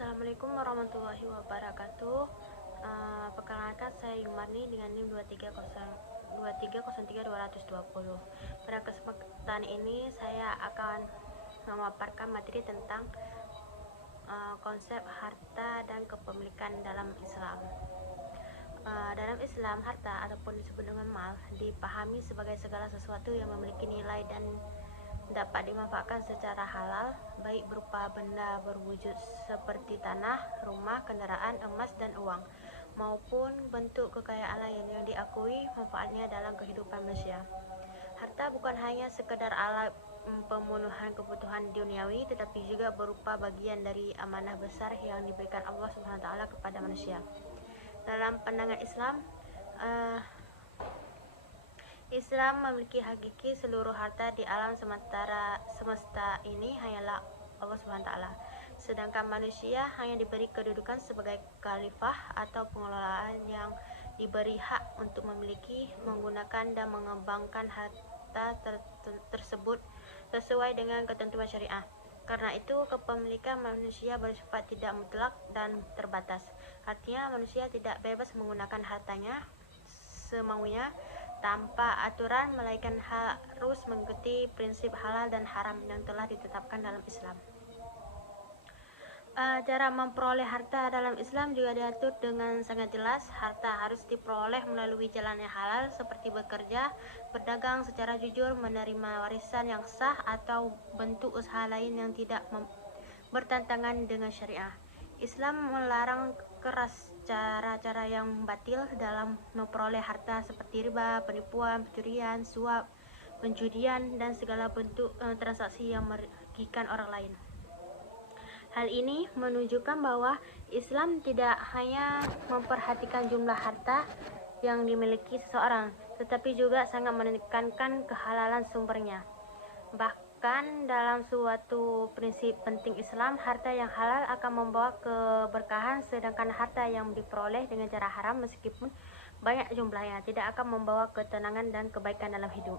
Assalamualaikum warahmatullahi wabarakatuh. Perkenalkan, saya Yumarni dengan NIM 2303220. Pada kesempatan ini saya akan memaparkan materi tentang konsep harta dan kepemilikan dalam Islam. Dalam Islam, harta ataupun disebut dengan mal dipahami sebagai segala sesuatu yang memiliki nilai dan dapat dimanfaatkan secara halal, baik berupa benda berwujud seperti tanah, rumah, kendaraan, emas, dan uang, maupun bentuk kekayaan lain yang diakui manfaatnya dalam kehidupan manusia. Harta bukan hanya sekedar alat pemenuhan kebutuhan duniawi, tetapi juga berupa bagian dari amanah besar yang diberikan Allah Subhanahu wa taala kepada manusia. Dalam pandangan Islam memiliki hakiki seluruh harta di alam semesta ini hanyalah Allah SWT. Sedangkan manusia hanya diberi kedudukan sebagai khalifah atau pengelolaan yang diberi hak untuk memiliki, menggunakan dan mengembangkan harta tersebut sesuai dengan ketentuan syariah. Karena itu, kepemilikan manusia bersifat tidak mutlak dan terbatas. Artinya, manusia tidak bebas menggunakan hartanya semaunya tanpa aturan, melainkan harus mengikuti prinsip halal dan haram yang telah ditetapkan dalam Islam. Cara memperoleh harta dalam Islam juga diatur dengan sangat jelas. Harta harus diperoleh melalui jalan yang halal seperti bekerja, berdagang secara jujur, menerima warisan yang sah, atau bentuk usaha lain yang tidak bertentangan dengan syariah. Islam melarang keras cara-cara yang batil dalam memperoleh harta seperti riba, penipuan, pencurian, suap, penjudian, dan segala bentuk transaksi yang merugikan orang lain. Hal ini menunjukkan bahwa Islam tidak hanya memperhatikan jumlah harta yang dimiliki seseorang, tetapi juga sangat menekankan kehalalan sumbernya. Bahkan dalam suatu prinsip penting Islam, harta yang halal akan membawa keberkahan, sedangkan harta yang diperoleh dengan cara haram meskipun banyak jumlahnya tidak akan membawa ketenangan dan kebaikan dalam hidup.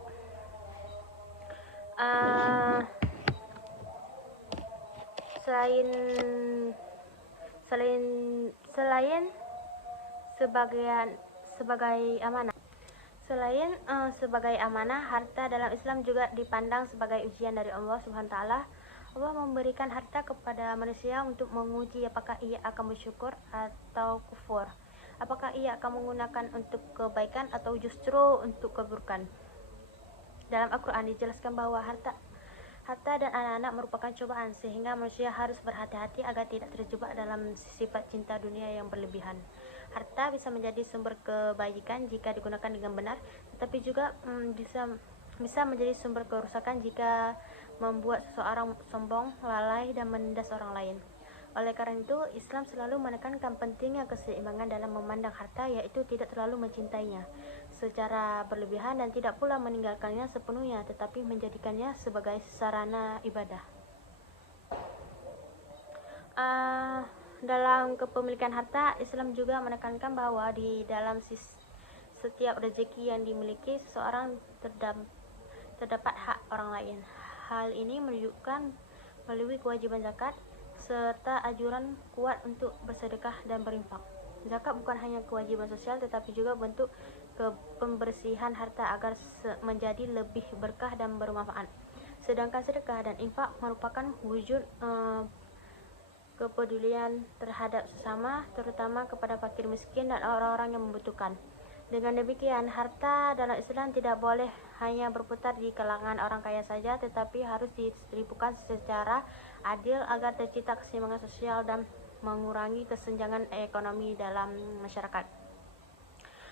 Selain sebagai amanah, harta dalam Islam juga dipandang sebagai ujian dari Allah Subhanahu wa taala. Allah memberikan harta kepada manusia untuk menguji apakah ia akan bersyukur atau kufur. Apakah ia akan menggunakan untuk kebaikan atau justru untuk keburukan. Dalam Al-Quran dijelaskan bahwa harta dan anak-anak merupakan cobaan, sehingga manusia harus berhati-hati agar tidak terjebak dalam sifat cinta dunia yang berlebihan. Harta bisa menjadi sumber kebaikan jika digunakan dengan benar, tetapi juga bisa menjadi sumber kerusakan jika membuat seseorang sombong, lalai, dan menindas orang lain. Oleh karena itu, Islam selalu menekankan pentingnya keseimbangan dalam memandang harta, yaitu tidak terlalu mencintainya secara berlebihan dan tidak pula meninggalkannya sepenuhnya, tetapi menjadikannya sebagai sarana ibadah. Dalam kepemilikan harta, Islam juga menekankan bahwa di dalam setiap rezeki yang dimiliki seseorang terdapat hak orang lain. Hal ini menunjukkan melalui kewajiban zakat serta anjuran kuat untuk bersedekah dan berinfak. Zakat bukan hanya kewajiban sosial, tetapi juga bentuk pembersihan harta agar menjadi lebih berkah dan bermanfaat. Sedangkan sedekah dan infak merupakan wujud kepedulian terhadap sesama, terutama kepada fakir miskin dan orang-orang yang membutuhkan. Dengan demikian, harta dalam Islam tidak boleh hanya berputar di kalangan orang kaya saja, tetapi harus didistribusikan secara adil agar tercipta keseimbangan sosial dan mengurangi kesenjangan ekonomi dalam masyarakat.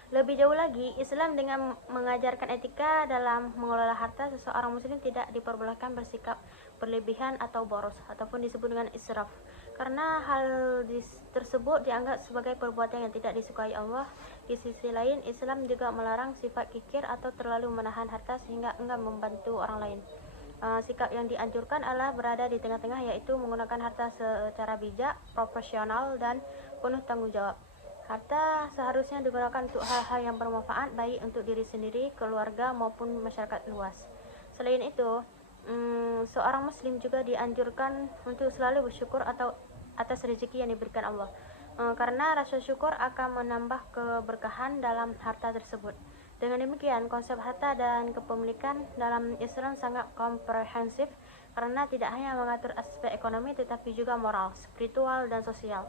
Lebih jauh lagi, Islam dengan mengajarkan etika dalam mengelola harta, seseorang muslim tidak diperbolehkan bersikap berlebihan atau boros, ataupun disebut dengan israf, karena hal tersebut dianggap sebagai perbuatan yang tidak disukai Allah. Di sisi lain, Islam juga melarang sifat kikir atau terlalu menahan harta sehingga enggan membantu orang lain. Sikap yang dianjurkan adalah berada di tengah-tengah, yaitu menggunakan harta secara bijak, proporsional, dan penuh tanggung jawab. Harta seharusnya digunakan untuk hal-hal yang bermanfaat, baik untuk diri sendiri, keluarga, maupun masyarakat luas. Selain itu, seorang muslim juga dianjurkan untuk selalu bersyukur atas rezeki yang diberikan Allah. Karena rasa syukur akan menambah keberkahan dalam harta tersebut. Dengan demikian, konsep harta dan kepemilikan dalam Islam sangat komprehensif karena tidak hanya mengatur aspek ekonomi tetapi juga moral, spiritual, dan sosial.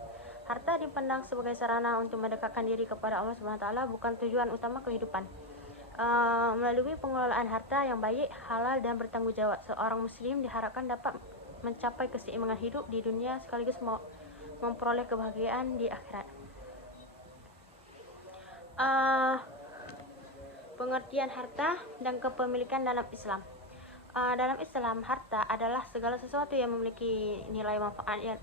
Harta dipandang sebagai sarana untuk mendekatkan diri kepada Allah Subhanahu wa taala, bukan tujuan utama kehidupan. Melalui pengelolaan harta yang baik, halal, dan bertanggung jawab, seorang muslim diharapkan dapat mencapai keseimbangan hidup di dunia sekaligus memperoleh kebahagiaan di akhirat. Pengertian harta dan kepemilikan dalam Islam. Dalam Islam, harta adalah segala sesuatu yang memiliki nilai manfaat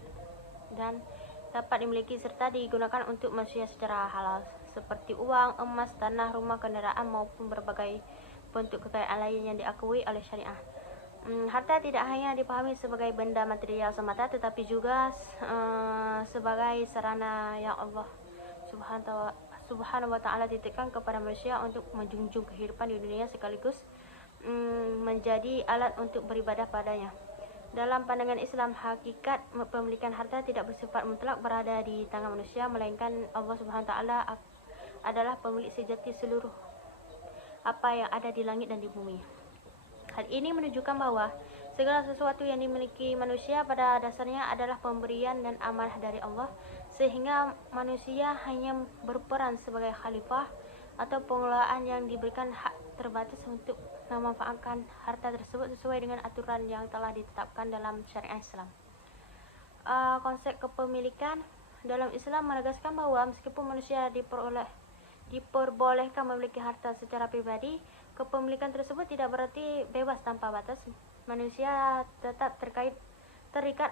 dan dapat dimiliki serta digunakan untuk manusia secara halal, seperti uang, emas, tanah, rumah, kendaraan, maupun berbagai bentuk kekayaan lain yang diakui oleh syariah. Harta tidak hanya dipahami sebagai benda material semata, tetapi juga sebagai sarana yang Allah Subhanahu wa taala titipkan kepada manusia untuk menjunjung kehidupan di dunia sekaligus menjadi alat untuk beribadah padanya. Dalam pandangan Islam, hakikat pemilikan harta tidak bersifat mutlak berada di tangan manusia, melainkan Allah Subhanahu wa taala adalah pemilik sejati seluruh apa yang ada di langit dan di bumi. Hal ini menunjukkan bahwa segala sesuatu yang dimiliki manusia pada dasarnya adalah pemberian dan amanah dari Allah, sehingga manusia hanya berperan sebagai khalifah atau pengelolaan yang diberikan hak terbatas untuk memanfaatkan harta tersebut sesuai dengan aturan yang telah ditetapkan dalam syariat Islam. Konsep kepemilikan dalam Islam menegaskan bahwa meskipun manusia diperbolehkan memiliki harta secara pribadi, kepemilikan tersebut tidak berarti bebas tanpa batas. Manusia tetap terikat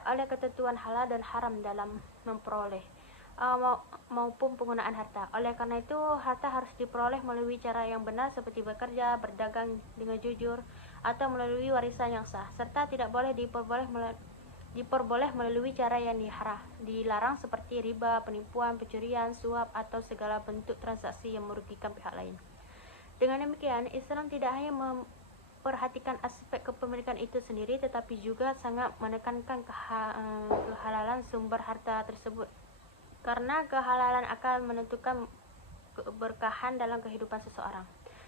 oleh ketentuan halal dan haram dalam memperoleh maupun penggunaan harta. Oleh karena itu, harta harus diperoleh melalui cara yang benar seperti bekerja, berdagang dengan jujur, atau melalui warisan yang sah, serta tidak boleh diperboleh melalui cara yang dilarang seperti riba, penipuan, pencurian, suap, atau segala bentuk transaksi yang merugikan pihak lain. Dengan demikian, Islam tidak hanya memperhatikan aspek kepemilikan itu sendiri, tetapi juga sangat menekankan kehalalan sumber harta tersebut, karena kehalalan akan menentukan keberkahan dalam kehidupan seseorang.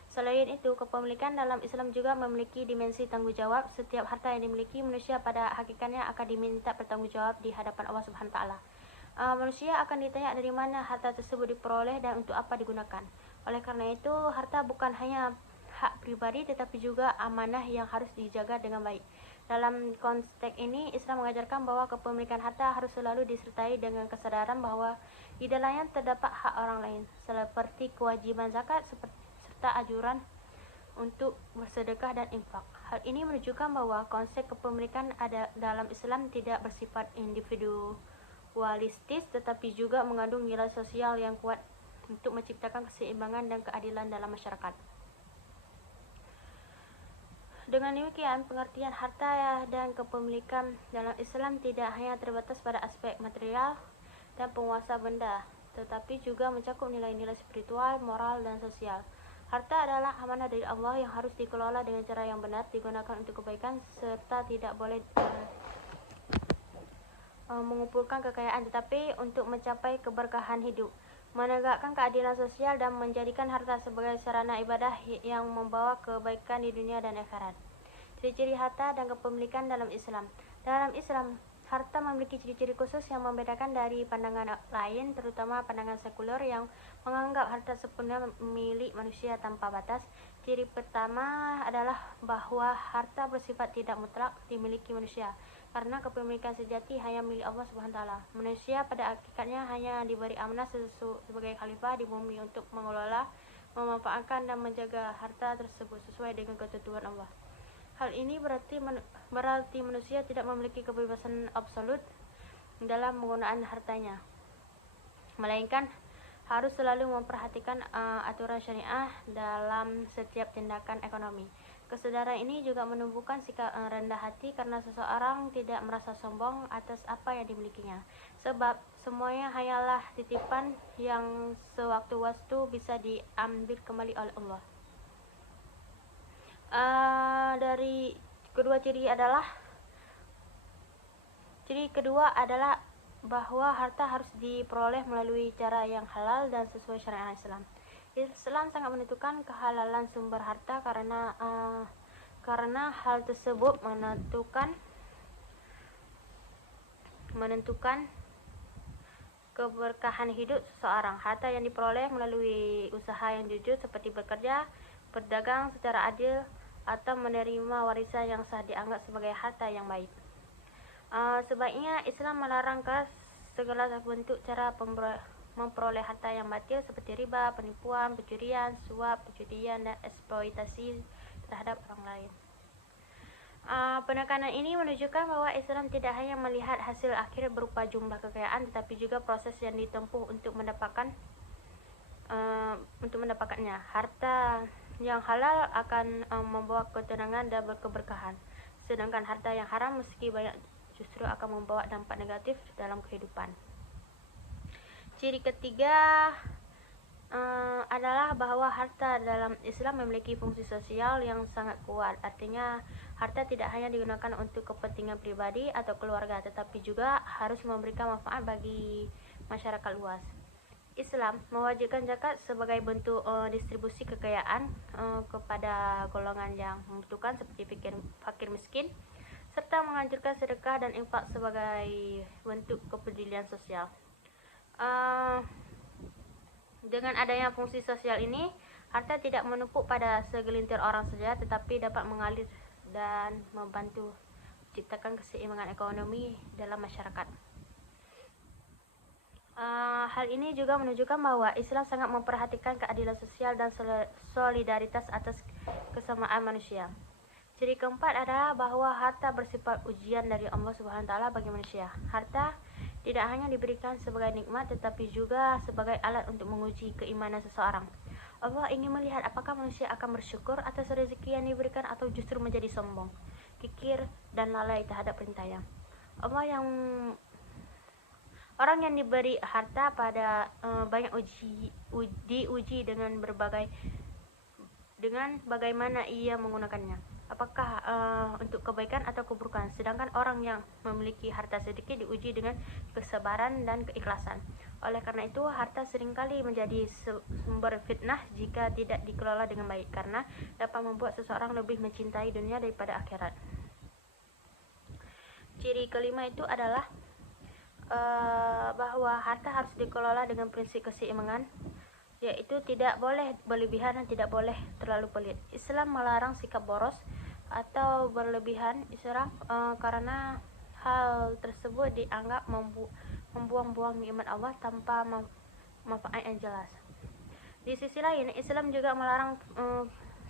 Selain itu, kepemilikan dalam Islam juga memiliki dimensi tanggung jawab. Setiap harta yang dimiliki manusia pada hakikatnya akan diminta bertanggung jawab di hadapan Allah Subhanahu wa taala. Manusia akan ditanya dari mana harta tersebut diperoleh dan untuk apa digunakan. Oleh karena itu, harta bukan hanya hak pribadi tetapi juga amanah yang harus dijaga dengan baik. Dalam konteks ini, Islam mengajarkan bahwa kepemilikan harta harus selalu disertai dengan kesadaran bahwa di dalamnya terdapat hak orang lain, seperti kewajiban zakat serta anjuran untuk bersedekah dan infak. Hal ini menunjukkan bahwa konsep kepemilikan dalam Islam tidak bersifat individualistis, tetapi juga mengandung nilai sosial yang kuat untuk menciptakan keseimbangan dan keadilan dalam masyarakat. Dengan demikian, pengertian harta dan kepemilikan dalam Islam tidak hanya terbatas pada aspek material dan penguasa benda, tetapi juga mencakup nilai-nilai spiritual, moral, dan sosial. Harta adalah amanah dari Allah yang harus dikelola dengan cara yang benar, digunakan untuk kebaikan, serta tidak boleh mengumpulkan kekayaan, tetapi untuk mencapai keberkahan hidup, menegakkan keadilan sosial, dan menjadikan harta sebagai sarana ibadah yang membawa kebaikan di dunia dan akhirat. Ciri-ciri harta dan kepemilikan dalam Islam. Dalam Islam, harta memiliki ciri-ciri khusus yang membedakan dari pandangan lain, terutama pandangan sekuler yang menganggap harta sepenuhnya milik manusia tanpa batas. Ciri pertama adalah bahwa harta bersifat tidak mutlak dimiliki manusia, karena kepemilikan sejati hanya milik Allah Subhanahu wa taala. Manusia pada hakikatnya hanya diberi amanah sebagai khalifah di bumi untuk mengelola, memanfaatkan, dan menjaga harta tersebut sesuai dengan ketentuan Allah. Hal ini berarti manusia tidak memiliki kebebasan absolut dalam penggunaan hartanya, melainkan harus selalu memperhatikan aturan syariah dalam setiap tindakan ekonomi. Kesadaran ini juga menumbuhkan sikap rendah hati karena seseorang tidak merasa sombong atas apa yang dimilikinya, sebab semuanya hanyalah titipan yang sewaktu-waktu bisa diambil kembali oleh Allah. Dari kedua ciri kedua adalah bahwa harta harus diperoleh melalui cara yang halal dan sesuai syariat Islam. Islam sangat menentukan kehalalan sumber harta karena hal tersebut menentukan keberkahan hidup seseorang. Harta yang diperoleh melalui usaha yang jujur seperti bekerja, berdagang secara adil, atau menerima warisan yang sah dianggap sebagai harta yang baik. Sebaiknya Islam melarang segala bentuk cara memperoleh harta yang batil seperti riba, penipuan, pencurian, suap, perjudian, dan eksploitasi terhadap orang lain. Penekanan ini menunjukkan bahwa Islam tidak hanya melihat hasil akhir berupa jumlah kekayaan, tetapi juga proses yang ditempuh untuk mendapatkannya. Harta yang halal akan membawa ketenangan dan keberkahan, sedangkan harta yang haram meski banyak justru akan membawa dampak negatif dalam kehidupan. Ciri ketiga adalah bahwa harta dalam Islam memiliki fungsi sosial yang sangat kuat. Artinya, harta tidak hanya digunakan untuk kepentingan pribadi atau keluarga, tetapi juga harus memberikan manfaat bagi masyarakat luas. Islam mewajibkan zakat sebagai bentuk distribusi kekayaan kepada golongan yang membutuhkan seperti fakir miskin, serta menganjurkan sedekah dan infak sebagai bentuk kepedulian sosial. Dengan adanya fungsi sosial ini, harta tidak menumpuk pada segelintir orang saja, tetapi dapat mengalir dan membantu menciptakan keseimbangan ekonomi dalam masyarakat. Hal ini juga menunjukkan bahwa Islam sangat memperhatikan keadilan sosial dan solidaritas atas kesamaan manusia. Ciri keempat adalah bahwa harta bersifat ujian dari Allah Subhanahu wa taala bagi manusia. Harta tidak hanya diberikan sebagai nikmat, tetapi juga sebagai alat untuk menguji keimanan seseorang. Allah ingin melihat apakah manusia akan bersyukur atas rezeki yang diberikan atau justru menjadi sombong, kikir, dan lalai terhadap perintahnya. Orang yang diberi harta pada banyak diuji dengan bagaimana ia menggunakannya. Apakah untuk kebaikan atau keburukan, sedangkan orang yang memiliki harta sedikit diuji dengan kesabaran dan keikhlasan. Oleh karena itu, harta seringkali menjadi sumber fitnah jika tidak dikelola dengan baik, karena dapat membuat seseorang lebih mencintai dunia daripada akhirat. Ciri kelima itu adalah bahwa harta harus dikelola dengan prinsip keseimbangan, yaitu tidak boleh berlebihan dan tidak boleh terlalu pelit. Islam melarang sikap boros atau berlebihan israf karena hal tersebut dianggap membuang-buang nikmat Allah tanpa manfaat yang jelas. Di sisi lain, Islam juga melarang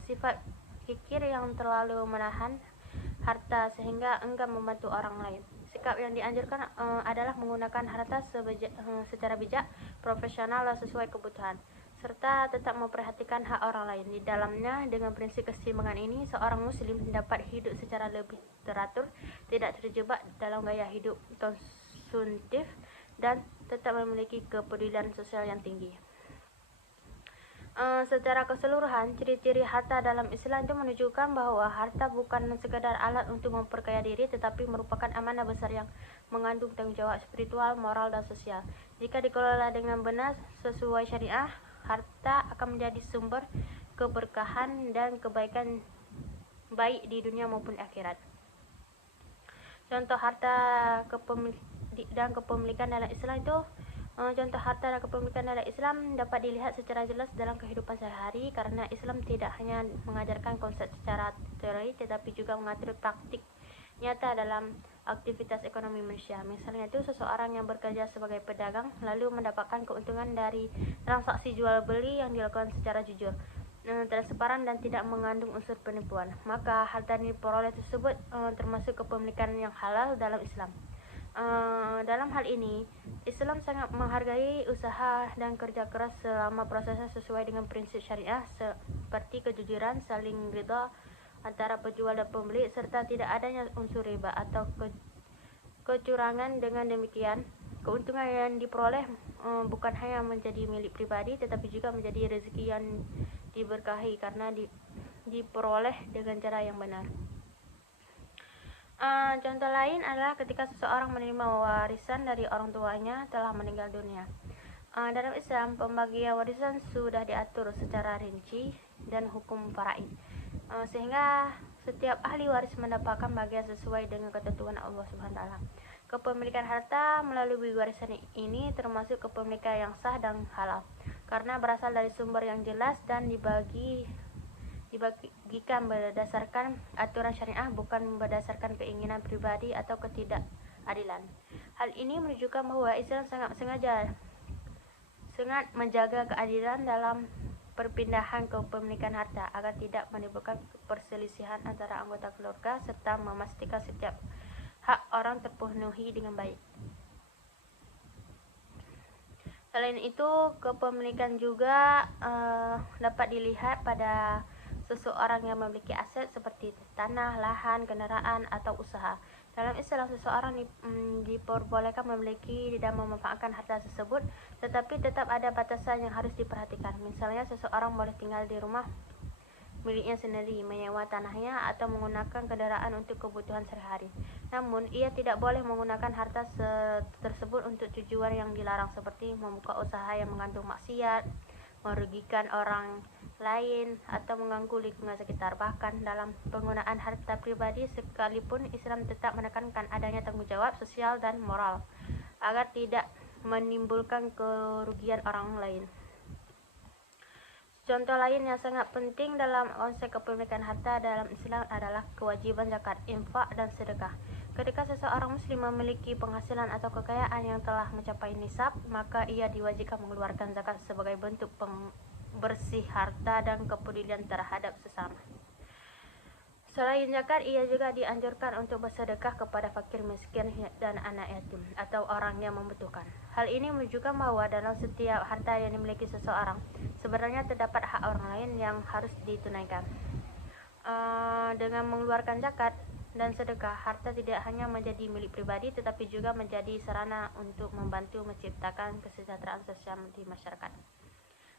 sifat kikir yang terlalu menahan harta sehingga enggan membantu orang lain. Sikap yang dianjurkan adalah menggunakan harta secara bijak, profesional, dan sesuai kebutuhan, serta tetap memperhatikan hak orang lain. Di dalamnya, dengan prinsip keseimbangan ini, seorang muslim dapat hidup secara lebih teratur, tidak terjebak dalam gaya hidup konsumtif, dan tetap memiliki kepedulian sosial yang tinggi. Secara keseluruhan, ciri-ciri harta dalam Islam itu menunjukkan bahwa harta bukan sekadar alat untuk memperkaya diri, tetapi merupakan amanah besar yang mengandung tanggung jawab spiritual, moral, dan sosial. Jika dikelola dengan benar sesuai syariah, harta akan menjadi sumber keberkahan dan kebaikan baik di dunia maupun akhirat. Contoh harta dan kepemilikan dalam Islam itu contoh harta dan kepemilikan dalam Islam dapat dilihat secara jelas dalam kehidupan sehari-hari, karena Islam tidak hanya mengajarkan konsep secara teori, tetapi juga mengatur praktik nyata dalam aktivitas ekonomi manusia. Misalnya itu seseorang yang bekerja sebagai pedagang lalu mendapatkan keuntungan dari transaksi jual beli yang dilakukan secara jujur, transparan, dan tidak mengandung unsur penipuan, maka harta yang diperoleh tersebut termasuk kepemilikan yang halal dalam Islam. Dalam hal ini, Islam sangat menghargai usaha dan kerja keras selama prosesnya sesuai dengan prinsip syariah seperti kejujuran, saling ridha antara penjual dan pembeli, serta tidak adanya unsur riba atau kecurangan. Dengan demikian, keuntungan yang diperoleh bukan hanya menjadi milik pribadi, tetapi juga menjadi rezeki yang diberkahi karena diperoleh dengan cara yang benar. Contoh lain adalah ketika seseorang menerima warisan dari orang tuanya telah meninggal dunia. Dalam Islam, pembagian warisan sudah diatur secara rinci dan hukum faraid, sehingga setiap ahli waris mendapatkan bagian sesuai dengan ketentuan Allah Subhanahu wa taala. Kepemilikan harta melalui warisan ini termasuk kepemilikan yang sah dan halal, karena berasal dari sumber yang jelas dan dibagikan berdasarkan aturan syariah, bukan berdasarkan keinginan pribadi atau ketidakadilan. Hal ini menunjukkan bahwa Islam sangat menjaga keadilan dalam perpindahan kepemilikan harta agar tidak menimbulkan perselisihan antara anggota keluarga serta memastikan setiap hak orang terpenuhi dengan baik. Selain itu, kepemilikan juga dapat dilihat pada seseorang yang memiliki aset seperti tanah, lahan, kendaraan, atau usaha. Dalam Islam, seseorang diperbolehkan memiliki dan memanfaatkan harta tersebut, tetapi tetap ada batasan yang harus diperhatikan. Misalnya, seseorang boleh tinggal di rumah miliknya sendiri, menyewa tanahnya, atau menggunakan kendaraan untuk kebutuhan sehari-hari. Namun, ia tidak boleh menggunakan harta tersebut untuk tujuan yang dilarang seperti membuka usaha yang mengandung maksiat, merugikan orang lain, atau mengganggu lingkungan sekitar. Bahkan dalam penggunaan harta pribadi sekalipun, Islam tetap menekankan adanya tanggung jawab sosial dan moral agar tidak menimbulkan kerugian orang lain. Contoh lain yang sangat penting dalam konsep kepemilikan harta dalam Islam adalah kewajiban zakat, infak, dan sedekah. Ketika seseorang muslim memiliki penghasilan atau kekayaan yang telah mencapai nisab, maka ia diwajibkan mengeluarkan zakat sebagai bentuk pembersih harta dan kepedulian terhadap sesama. Selain zakat, ia juga dianjurkan untuk bersedekah kepada fakir miskin dan anak yatim atau orang yang membutuhkan. Hal ini menunjukkan bahwa dalam setiap harta yang dimiliki seseorang, sebenarnya terdapat hak orang lain yang harus ditunaikan. Dengan mengeluarkan zakat dan sedekah, harta tidak hanya menjadi milik pribadi, tetapi juga menjadi sarana untuk membantu menciptakan kesejahteraan sosial di masyarakat.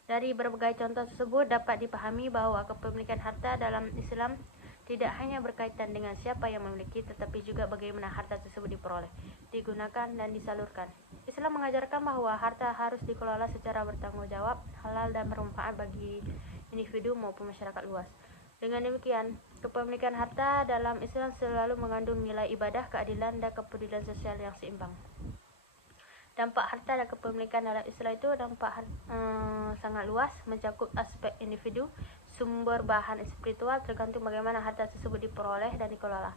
Dari berbagai contoh tersebut dapat dipahami bahwa kepemilikan harta dalam Islam tidak hanya berkaitan dengan siapa yang memiliki, tetapi juga bagaimana harta tersebut diperoleh, digunakan, dan disalurkan. Islam mengajarkan bahwa harta harus dikelola secara bertanggung jawab, halal, dan bermanfaat bagi individu maupun masyarakat luas. Dengan demikian, kepemilikan harta dalam Islam selalu mengandung nilai ibadah, keadilan, dan kepedulian sosial yang seimbang. Dampak harta dan kepemilikan dalam Islam itu sangat luas, mencakup aspek individu, sumber bahan spiritual, tergantung bagaimana harta tersebut diperoleh dan dikelola.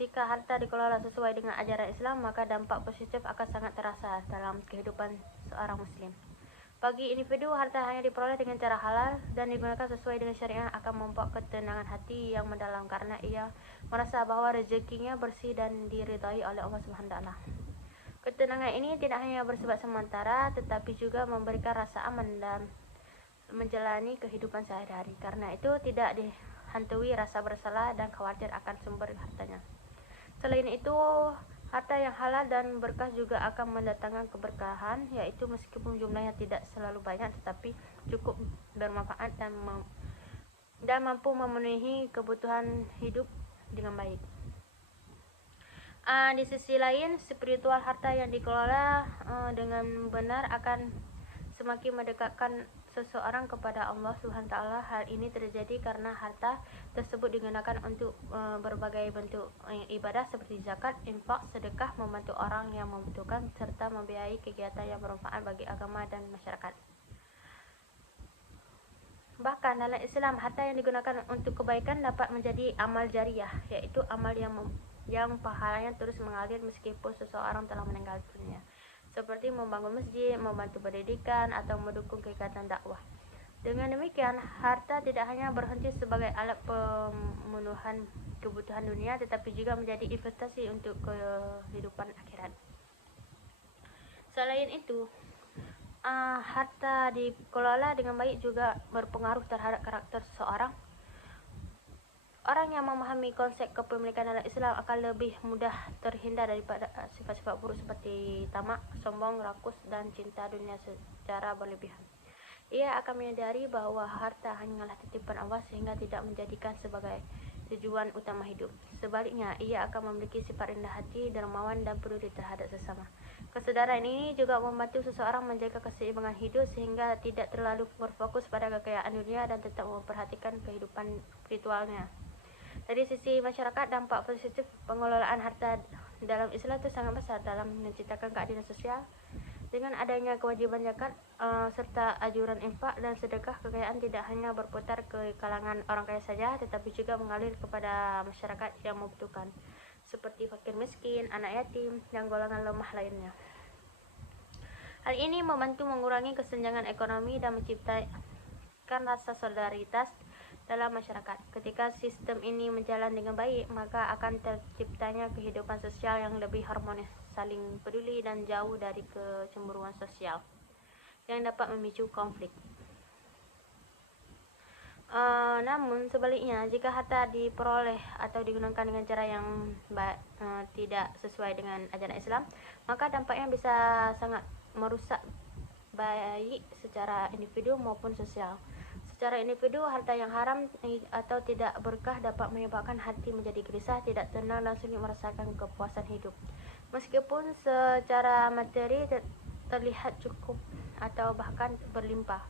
Jika harta dikelola sesuai dengan ajaran Islam, maka dampak positif akan sangat terasa dalam kehidupan seorang muslim. Bagi individu, harta hanya diperoleh dengan cara halal dan digunakan sesuai dengan syariah akan membawa ketenangan hati yang mendalam, karena ia merasa bahwa rezekinya bersih dan diridhai oleh Allah Subhanahu wa taala. Ketenangan ini tidak hanya bersifat sementara, tetapi juga memberikan rasa aman dan menjalani kehidupan sehari-hari. Karena itu tidak dihantui rasa bersalah dan khawatir akan sumber hartanya. Selain itu, harta yang halal dan berkah juga akan mendatangkan keberkahan, yaitu meskipun jumlahnya tidak selalu banyak, tetapi cukup bermanfaat dan mampu memenuhi kebutuhan hidup dengan baik. Di sisi lain, spiritual harta yang dikelola dengan benar akan semakin mendekatkan seseorang kepada Allah Subhanahu wa taala. Hal ini terjadi karena harta tersebut digunakan untuk berbagai bentuk ibadah seperti zakat, infak, sedekah, membantu orang yang membutuhkan, serta membiayai kegiatan yang bermanfaat bagi agama dan masyarakat. Bahkan dalam Islam, harta yang digunakan untuk kebaikan dapat menjadi amal jariyah, yaitu amal yang pahalanya terus mengalir meskipun seseorang telah meninggal dunia, seperti membangun masjid, membantu pendidikan, atau mendukung kegiatan dakwah. Dengan demikian, harta tidak hanya berhenti sebagai alat pemenuhan kebutuhan dunia, tetapi juga menjadi investasi untuk kehidupan akhirat. Selain itu, harta dikelola dengan baik juga berpengaruh terhadap karakter seseorang. Orang yang memahami konsep kepemilikan dalam Islam akan lebih mudah terhindar daripada sifat-sifat buruk seperti tamak, sombong, rakus, dan cinta dunia secara berlebihan. Ia akan menyadari bahwa harta hanyalah titipan Allah, sehingga tidak menjadikan sebagai tujuan utama hidup. Sebaliknya, ia akan memiliki sifat rendah hati, dermawan, dan peduli terhadap sesama. Kesadaran ini juga membantu seseorang menjaga keseimbangan hidup sehingga tidak terlalu berfokus pada kekayaan dunia dan tetap memperhatikan kehidupan spiritualnya. Dari sisi masyarakat, dampak positif pengelolaan harta dalam Islam itu sangat besar dalam menciptakan keadilan sosial. Dengan adanya kewajiban zakat serta anjuran infak dan sedekah, kekayaan tidak hanya berputar ke kalangan orang kaya saja, tetapi juga mengalir kepada masyarakat yang membutuhkan, seperti fakir miskin, anak yatim, dan golongan lemah lainnya. Hal ini membantu mengurangi kesenjangan ekonomi dan menciptakan rasa solidaritas dalam masyarakat. Ketika sistem ini berjalan dengan baik, maka akan terciptanya kehidupan sosial yang lebih harmonis, saling peduli, dan jauh dari kecemburuan sosial yang dapat memicu konflik. Namun sebaliknya, jika harta diperoleh atau digunakan dengan cara yang tidak sesuai dengan ajaran Islam, maka dampaknya bisa sangat merusak baik secara individu maupun sosial. Secara individu, harta yang haram atau tidak berkah dapat menyebabkan hati menjadi gelisah, tidak tenang, dan sulit merasakan kepuasan hidup. Meskipun secara materi terlihat cukup atau bahkan berlimpah,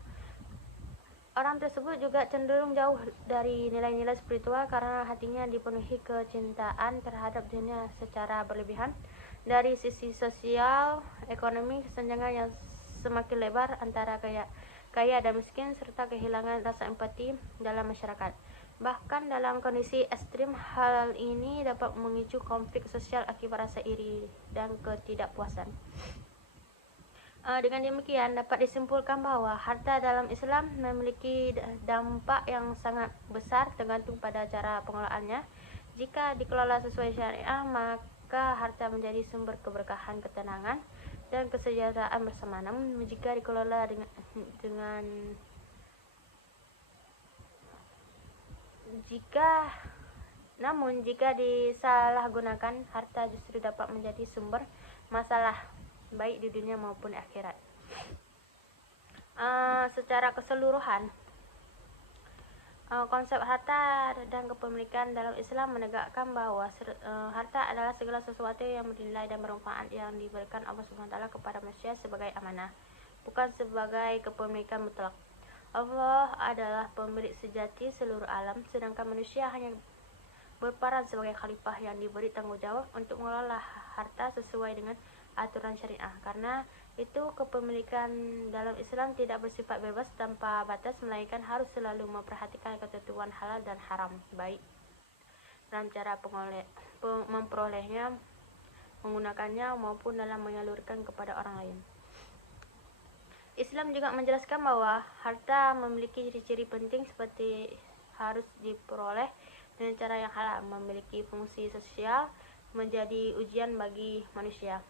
orang tersebut juga cenderung jauh dari nilai-nilai spiritual karena hatinya dipenuhi kecintaan terhadap dunia secara berlebihan. Dari sisi sosial, ekonomi, kesenjangan yang semakin lebar antara kaya dan miskin serta kehilangan rasa empati dalam masyarakat. Bahkan dalam kondisi ekstrim, hal ini dapat memicu konflik sosial akibat rasa iri dan ketidakpuasan. Dengan demikian, dapat disimpulkan bahwa harta dalam Islam memiliki dampak yang sangat besar tergantung pada cara pengelolaannya. Jika dikelola sesuai syariah, maka harta menjadi sumber keberkahan, ketenangan, dan kesejahteraan bersama. Namun jika dikelola jika disalahgunakan, harta justru dapat menjadi sumber masalah baik di dunia maupun akhirat. Secara keseluruhan, konsep harta dan kepemilikan dalam Islam menegakkan bahwa harta adalah segala sesuatu yang bernilai dan bermanfaat yang diberikan Allah SWT kepada manusia sebagai amanah, bukan sebagai kepemilikan mutlak. Allah adalah pemilik sejati seluruh alam, sedangkan manusia hanya berperan sebagai khalifah yang diberi tanggung jawab untuk mengelola harta sesuai dengan aturan syariah. Karena itu, kepemilikan dalam Islam tidak bersifat bebas tanpa batas, melainkan harus selalu memperhatikan ketentuan halal dan haram, baik dalam cara memperolehnya, menggunakannya, maupun dalam menyalurkan kepada orang lain. Islam juga menjelaskan bahwa harta memiliki ciri-ciri penting seperti harus diperoleh dengan cara yang halal, memiliki fungsi sosial, menjadi ujian bagi manusia,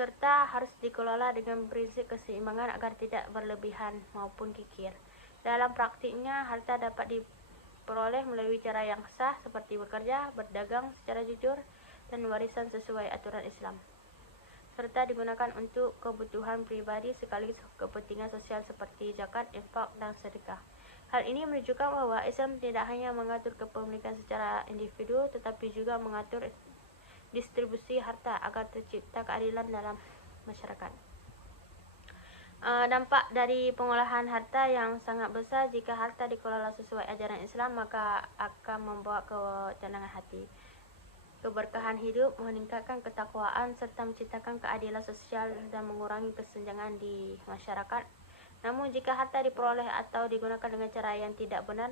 serta harus dikelola dengan prinsip keseimbangan agar tidak berlebihan maupun kikir. Dalam praktiknya, harta dapat diperoleh melalui cara yang sah seperti bekerja, berdagang secara jujur, dan warisan sesuai aturan Islam, serta digunakan untuk kebutuhan pribadi sekaligus kepentingan sosial seperti zakat, infak, dan sedekah. Hal ini menunjukkan bahwa Islam tidak hanya mengatur kepemilikan secara individu, tetapi juga mengatur distribusi harta agar tercipta keadilan dalam masyarakat. Dampak dari pengolahan harta yang sangat besar. Jika harta dikelola sesuai ajaran Islam, maka akan membawa ketenangan hati, keberkahan hidup, meningkatkan ketakwaan, serta menciptakan keadilan sosial dan mengurangi kesenjangan di masyarakat. Namun jika harta diperoleh atau digunakan dengan cara yang tidak benar,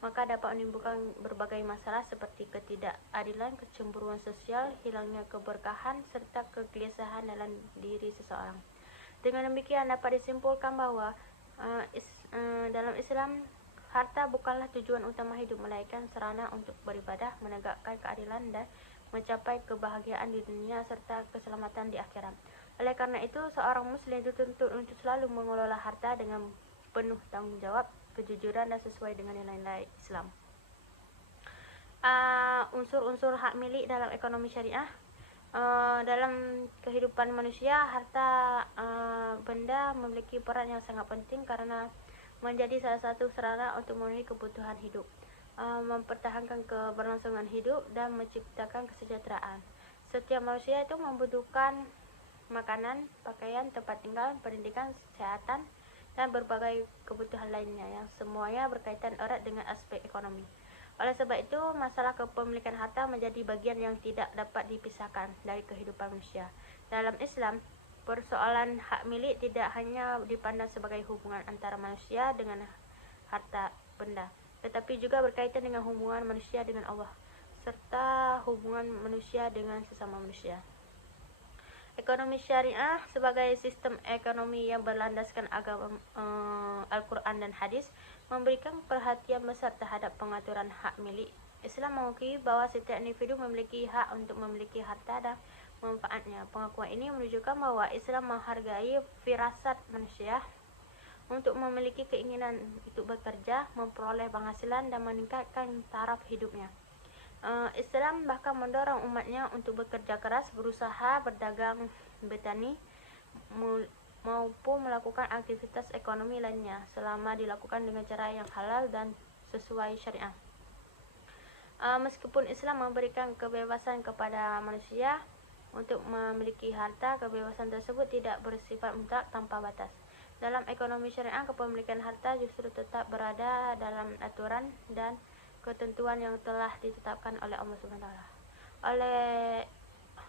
maka dapat menimbulkan berbagai masalah seperti ketidakadilan, kecemburuan sosial, hilangnya keberkahan, serta kegelisahan dalam diri seseorang. Dengan demikian, dapat disimpulkan bahwa dalam Islam, harta bukanlah tujuan utama hidup, melainkan sarana untuk beribadah, menegakkan keadilan, dan mencapai kebahagiaan di dunia serta keselamatan di akhirat. Oleh karena itu, seorang muslim dituntut untuk selalu mengelola harta dengan penuh tanggung jawab, kejujuran, dan sesuai dengan nilai-nilai Islam. Unsur-unsur hak milik dalam ekonomi syariah. Dalam kehidupan manusia, harta benda memiliki peran yang sangat penting karena menjadi salah satu sarana untuk memenuhi kebutuhan hidup. mempertahankan keberlangsungan hidup, dan menciptakan kesejahteraan. Setiap manusia itu membutuhkan makanan, pakaian, tempat tinggal, pendidikan, kesehatan, dan berbagai kebutuhan lainnya yang semuanya berkaitan erat dengan aspek ekonomi. Oleh sebab itu, masalah kepemilikan harta menjadi bagian yang tidak dapat dipisahkan dari kehidupan manusia. Dalam Islam, persoalan hak milik tidak hanya dipandang sebagai hubungan antara manusia dengan harta benda, tetapi juga berkaitan dengan hubungan manusia dengan Allah, serta hubungan manusia dengan sesama manusia. Ekonomi syariah sebagai sistem ekonomi yang berlandaskan agama Al-Quran dan hadis memberikan perhatian besar terhadap pengaturan hak milik. Islam mengakui bahwa setiap individu memiliki hak untuk memiliki harta dan manfaatnya. Pengakuan ini menunjukkan bahwa Islam menghargai firasat manusia untuk memiliki keinginan untuk bekerja, memperoleh penghasilan, dan meningkatkan taraf hidupnya. Islam bahkan mendorong umatnya untuk bekerja keras, berusaha, berdagang, bertani, maupun melakukan aktivitas ekonomi lainnya selama dilakukan dengan cara yang halal dan sesuai syariah. Meskipun Islam memberikan kebebasan kepada manusia untuk memiliki harta, kebebasan tersebut tidak bersifat mutlak tanpa batas. Dalam ekonomi syariah, kepemilikan harta justru tetap berada dalam aturan dan ketentuan yang telah ditetapkan oleh Allah SWT. Oleh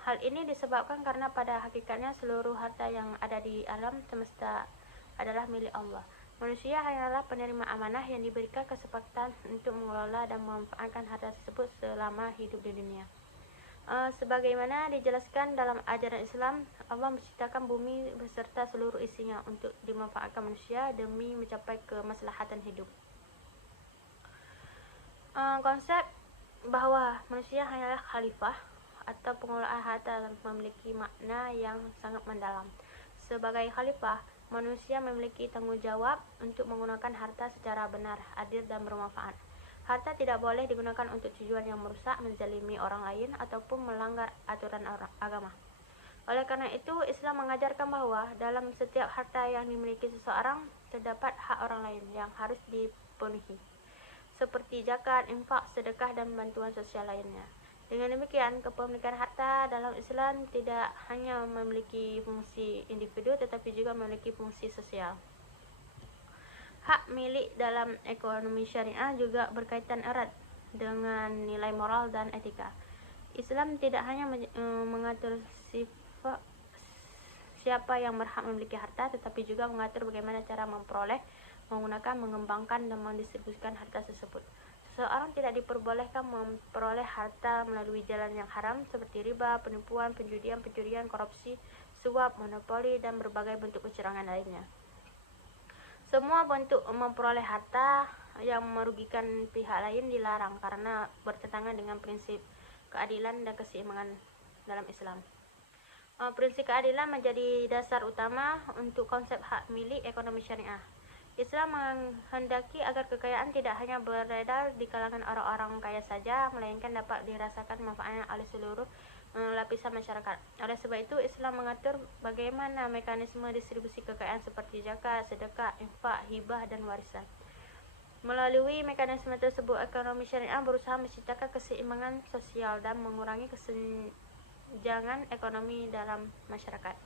hal ini disebabkan karena pada hakikatnya seluruh harta yang ada di alam semesta adalah milik Allah. Manusia hanyalah penerima amanah yang diberikan kesempatan untuk mengelola dan memanfaatkan harta tersebut selama hidup di dunia. Sebagaimana dijelaskan dalam ajaran Islam, Allah menciptakan bumi beserta seluruh isinya untuk dimanfaatkan manusia demi mencapai kemaslahatan hidup. Konsep bahwa manusia hanyalah khalifah atau pengelola harta memiliki makna yang sangat mendalam. Sebagai khalifah, manusia memiliki tanggung jawab untuk menggunakan harta secara benar, adil, dan bermanfaat. Harta tidak boleh digunakan untuk tujuan yang merusak, menzalimi orang lain, ataupun melanggar aturan agama. Oleh karena itu, Islam mengajarkan bahwa dalam setiap harta yang dimiliki seseorang terdapat hak orang lain yang harus dipenuhi, seperti zakat, infak, sedekah, dan bantuan sosial lainnya. Dengan demikian, kepemilikan harta dalam Islam tidak hanya memiliki fungsi individu, tetapi juga memiliki fungsi sosial. Hak milik dalam ekonomi syariah juga berkaitan erat dengan nilai moral dan etika. Islam tidak hanya mengatur siapa yang berhak memiliki harta, tetapi juga mengatur bagaimana cara memperoleh, menggunakan, mengembangkan, dan mendistribusikan harta tersebut. Seseorang tidak diperbolehkan memperoleh harta melalui jalan yang haram seperti riba, penipuan, penjudian, pencurian, korupsi, suap, monopoli, dan berbagai bentuk kecurangan lainnya. Semua bentuk memperoleh harta yang merugikan pihak lain dilarang karena bertentangan dengan prinsip keadilan dan keseimbangan dalam Islam. Prinsip keadilan menjadi dasar utama untuk konsep hak milik ekonomi syariah. Islam menghendaki agar kekayaan tidak hanya beredar di kalangan orang-orang kaya saja, melainkan dapat dirasakan manfaatnya oleh seluruh lapisan masyarakat. Oleh sebab itu, Islam mengatur bagaimana mekanisme distribusi kekayaan seperti zakat, sedekah, infak, hibah, dan warisan. Melalui mekanisme tersebut, ekonomi syariah berusaha menciptakan keseimbangan sosial dan mengurangi kesenjangan ekonomi dalam masyarakat.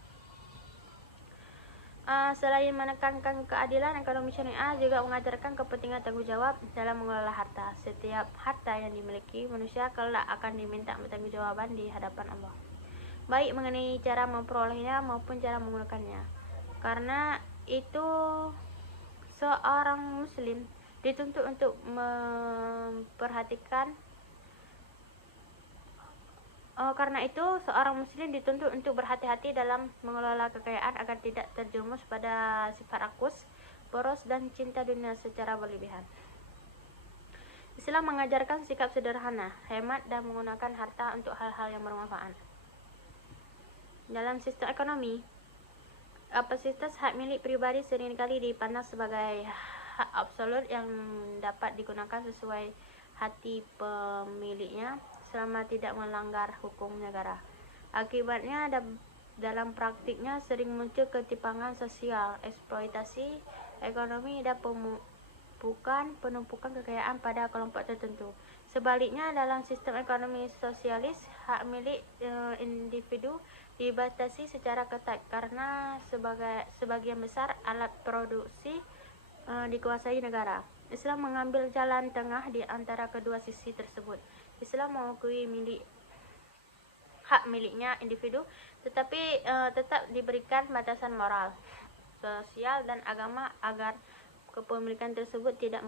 Selain menekankan keadilan, ekonomi syariah juga mengajarkan kepentingan tanggung jawab dalam mengelola harta. Setiap harta yang dimiliki manusia kelak akan diminta pertanggungjawaban di hadapan Allah, baik mengenai cara memperolehnya maupun cara menggunakannya. Karena itu, seorang muslim dituntut untuk berhati-hati dalam mengelola kekayaan agar tidak terjerumus pada sifat rakus, boros, dan cinta dunia secara berlebihan. Islam mengajarkan sikap sederhana, hemat, dan menggunakan harta untuk hal-hal yang bermanfaat. Dalam sistem ekonomi, kapasitas hak milik pribadi seringkali dipandang sebagai hak absolut yang dapat digunakan sesuai hati pemiliknya selama tidak melanggar hukum negara. Akibatnya, dalam praktiknya sering muncul ketimpangan sosial, eksploitasi ekonomi, dan bukan penumpukan kekayaan pada kelompok tertentu. Sebaliknya, dalam sistem ekonomi sosialis, hak milik individu dibatasi secara ketat karena sebagian besar alat produksi dikuasai negara. Islam mengambil jalan tengah di antara kedua sisi tersebut. Islam mengakui hak miliknya individu, tetapi tetap diberikan batasan moral, sosial, dan agama agar kepemilikan tersebut tidak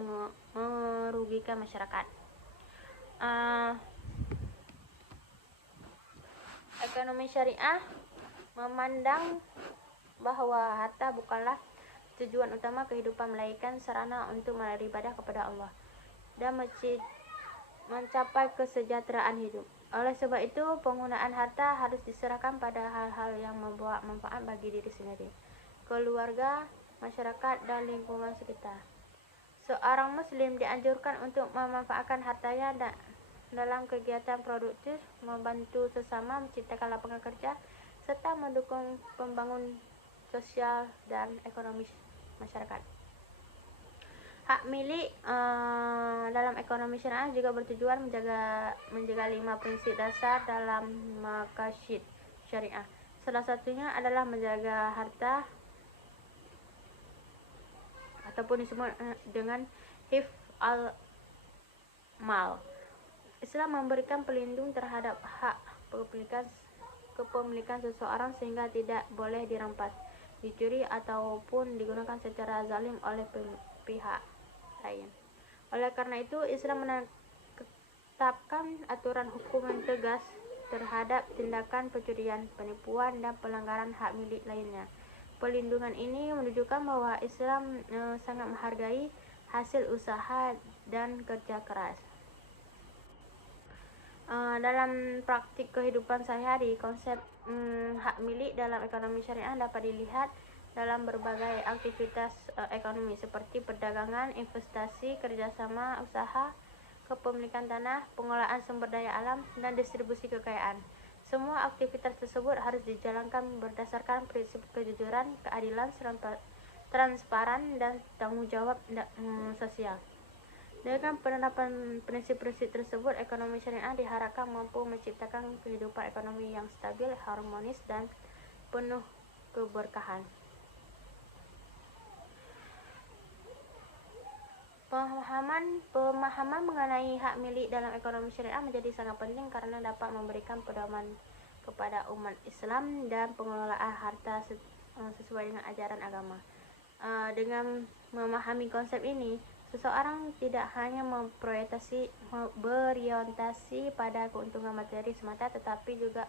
merugikan masyarakat. Ekonomi syariah memandang bahwa harta bukanlah tujuan utama kehidupan, melainkan sarana untuk beribadah kepada Allah dan mencapai kesejahteraan hidup. Oleh sebab itu, penggunaan harta harus diserahkan pada hal-hal yang membawa manfaat bagi diri sendiri, keluarga, masyarakat, dan lingkungan sekitar. Seorang muslim dianjurkan untuk memanfaatkan hartanya dalam kegiatan produktif, membantu sesama, menciptakan lapangan kerja, serta mendukung pembangunan sosial dan ekonomi masyarakat. Hak milik dalam ekonomi syariah juga bertujuan menjaga 5 prinsip dasar dalam maqasid syariah. Salah satunya adalah menjaga harta ataupun disebut dengan hifz al-mal. Islam memberikan pelindung terhadap hak kepemilikan seseorang sehingga tidak boleh dirampas, dicuri, ataupun digunakan secara zalim oleh pihak lain. Oleh karena itu, Islam menetapkan aturan hukum yang tegas terhadap tindakan pencurian, penipuan, dan pelanggaran hak milik lainnya. Pelindungan ini menunjukkan bahwa Islam sangat menghargai hasil usaha dan kerja keras. Dalam praktik kehidupan sehari-hari, konsep hak milik dalam ekonomi syariah dapat dilihat dalam berbagai aktivitas ekonomi seperti perdagangan, investasi, kerjasama usaha, kepemilikan tanah, pengelolaan sumber daya alam, dan distribusi kekayaan. Semua aktivitas tersebut harus dijalankan berdasarkan prinsip kejujuran, keadilan, transparan, dan tanggung jawab sosial. Dengan penerapan prinsip-prinsip tersebut, ekonomi syariah diharapkan mampu menciptakan kehidupan ekonomi yang stabil, harmonis, dan penuh keberkahan. Pemahaman mengenai hak milik dalam ekonomi syariah menjadi sangat penting karena dapat memberikan pedoman kepada umat Islam dan pengelolaan harta sesuai dengan ajaran agama. Dengan memahami konsep ini, seseorang tidak hanya berorientasi pada keuntungan materi semata, tetapi juga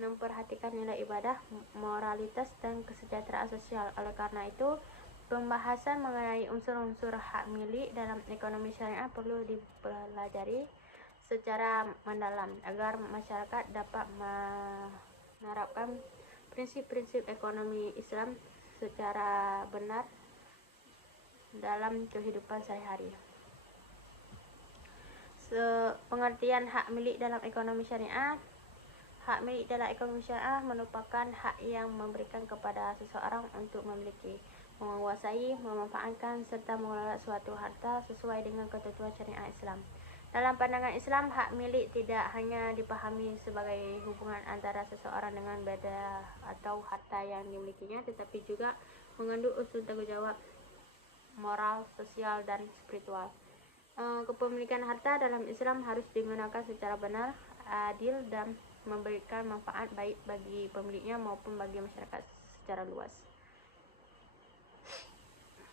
memperhatikan nilai ibadah, moralitas, dan kesejahteraan sosial. Oleh karena itu, pembahasan mengenai unsur-unsur hak milik dalam ekonomi syariah perlu dipelajari secara mendalam agar masyarakat dapat menerapkan prinsip-prinsip ekonomi Islam secara benar dalam kehidupan sehari-hari. Pengertian hak milik dalam ekonomi syariah. Hak milik dalam ekonomi syariah merupakan hak yang memberikan kepada seseorang untuk memiliki, menguasai, memanfaatkan, serta mengelola suatu harta sesuai dengan ketentuan syariah Islam. Dalam pandangan Islam, hak milik tidak hanya dipahami sebagai hubungan antara seseorang dengan benda atau harta yang dimilikinya, tetapi juga mengandung unsur tanggung jawab moral, sosial, dan spiritual. Kepemilikan harta dalam Islam harus digunakan secara benar, adil, dan memberikan manfaat baik bagi pemiliknya maupun bagi masyarakat secara luas.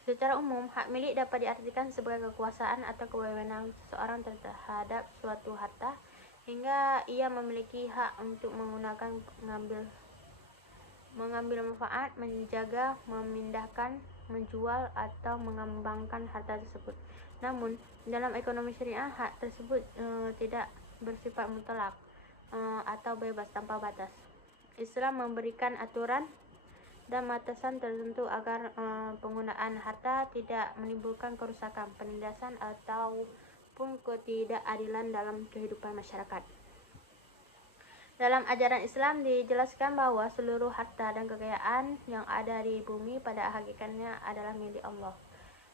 Secara umum, hak milik dapat diartikan sebagai kekuasaan atau kewenangan seseorang terhadap suatu harta hingga ia memiliki hak untuk menggunakan, mengambil manfaat, menjaga, memindahkan, menjual, atau mengembangkan harta tersebut. Namun, dalam ekonomi syariah, hak tersebut tidak bersifat mutlak atau bebas tanpa batas. Islam memberikan aturan dan batasan tertentu agar penggunaan harta tidak menimbulkan kerusakan, penindasan, ataupun ketidakadilan dalam kehidupan masyarakat. Dalam ajaran Islam dijelaskan bahwa seluruh harta dan kekayaan yang ada di bumi pada hakikatnya adalah milik Allah.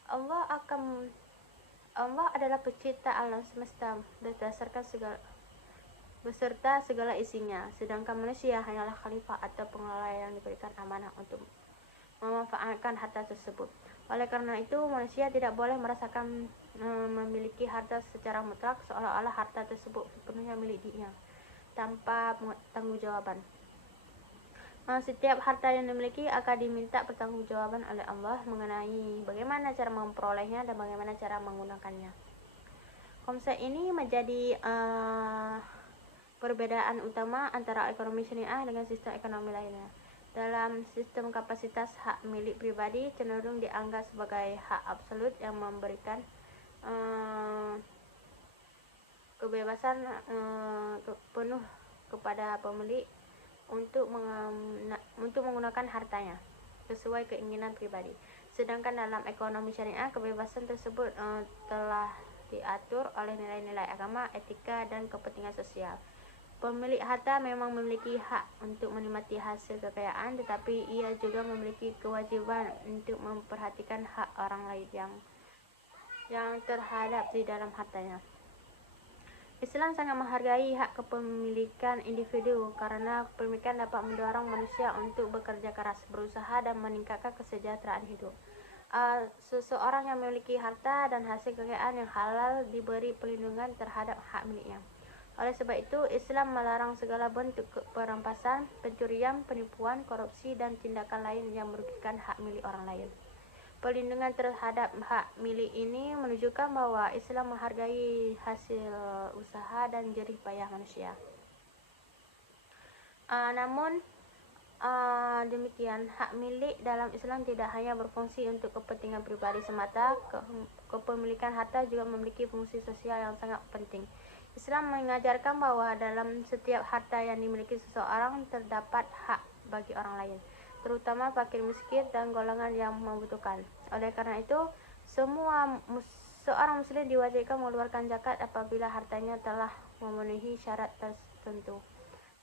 Allah akan Allah adalah pencipta alam semesta berdasarkan beserta segala isinya, sedangkan manusia hanyalah khalifah atau pengelola yang diberikan amanah untuk memanfaatkan harta tersebut. Oleh karena itu, manusia tidak boleh merasakan memiliki harta secara mutlak, seolah-olah harta tersebut sepenuhnya milik dia tanpa tanggungjawab. Setiap harta yang dimiliki akan diminta pertanggungjawaban oleh Allah mengenai bagaimana cara memperolehnya dan bagaimana cara menggunakannya. Konsep ini menjadi perbedaan utama antara ekonomi syariah dengan sistem ekonomi lainnya. Dalam sistem kapasitas, hak milik pribadi cenderung dianggap sebagai hak absolut yang memberikan kebebasan penuh kepada pemilik untuk menggunakan hartanya sesuai keinginan pribadi. Sedangkan dalam ekonomi syariah, kebebasan tersebut telah diatur oleh nilai-nilai agama, etika, dan kepentingan sosial. Pemilik harta memang memiliki hak untuk menikmati hasil kekayaan, tetapi ia juga memiliki kewajiban untuk memperhatikan hak orang lain yang terhadap di dalam hartanya. Islam sangat menghargai hak kepemilikan individu karena kepemilikan dapat mendorong manusia untuk bekerja keras, berusaha, dan meningkatkan kesejahteraan hidup. Seseorang yang memiliki harta dan hasil kekayaan yang halal diberi perlindungan terhadap hak miliknya. Oleh sebab itu, Islam melarang segala bentuk perampasan, pencurian, penipuan, korupsi, dan tindakan lain yang merugikan hak milik orang lain. Perlindungan terhadap hak milik ini menunjukkan bahwa Islam menghargai hasil usaha dan jerih payah manusia. Namun demikian, hak milik dalam Islam tidak hanya berfungsi untuk kepentingan pribadi semata. Kepemilikan harta juga memiliki fungsi sosial yang sangat penting. Islam mengajarkan bahwa dalam setiap harta yang dimiliki seseorang terdapat hak bagi orang lain, terutama fakir miskin dan golongan yang membutuhkan. Oleh karena itu, seorang muslim diwajibkan mengeluarkan zakat apabila hartanya telah memenuhi syarat tertentu.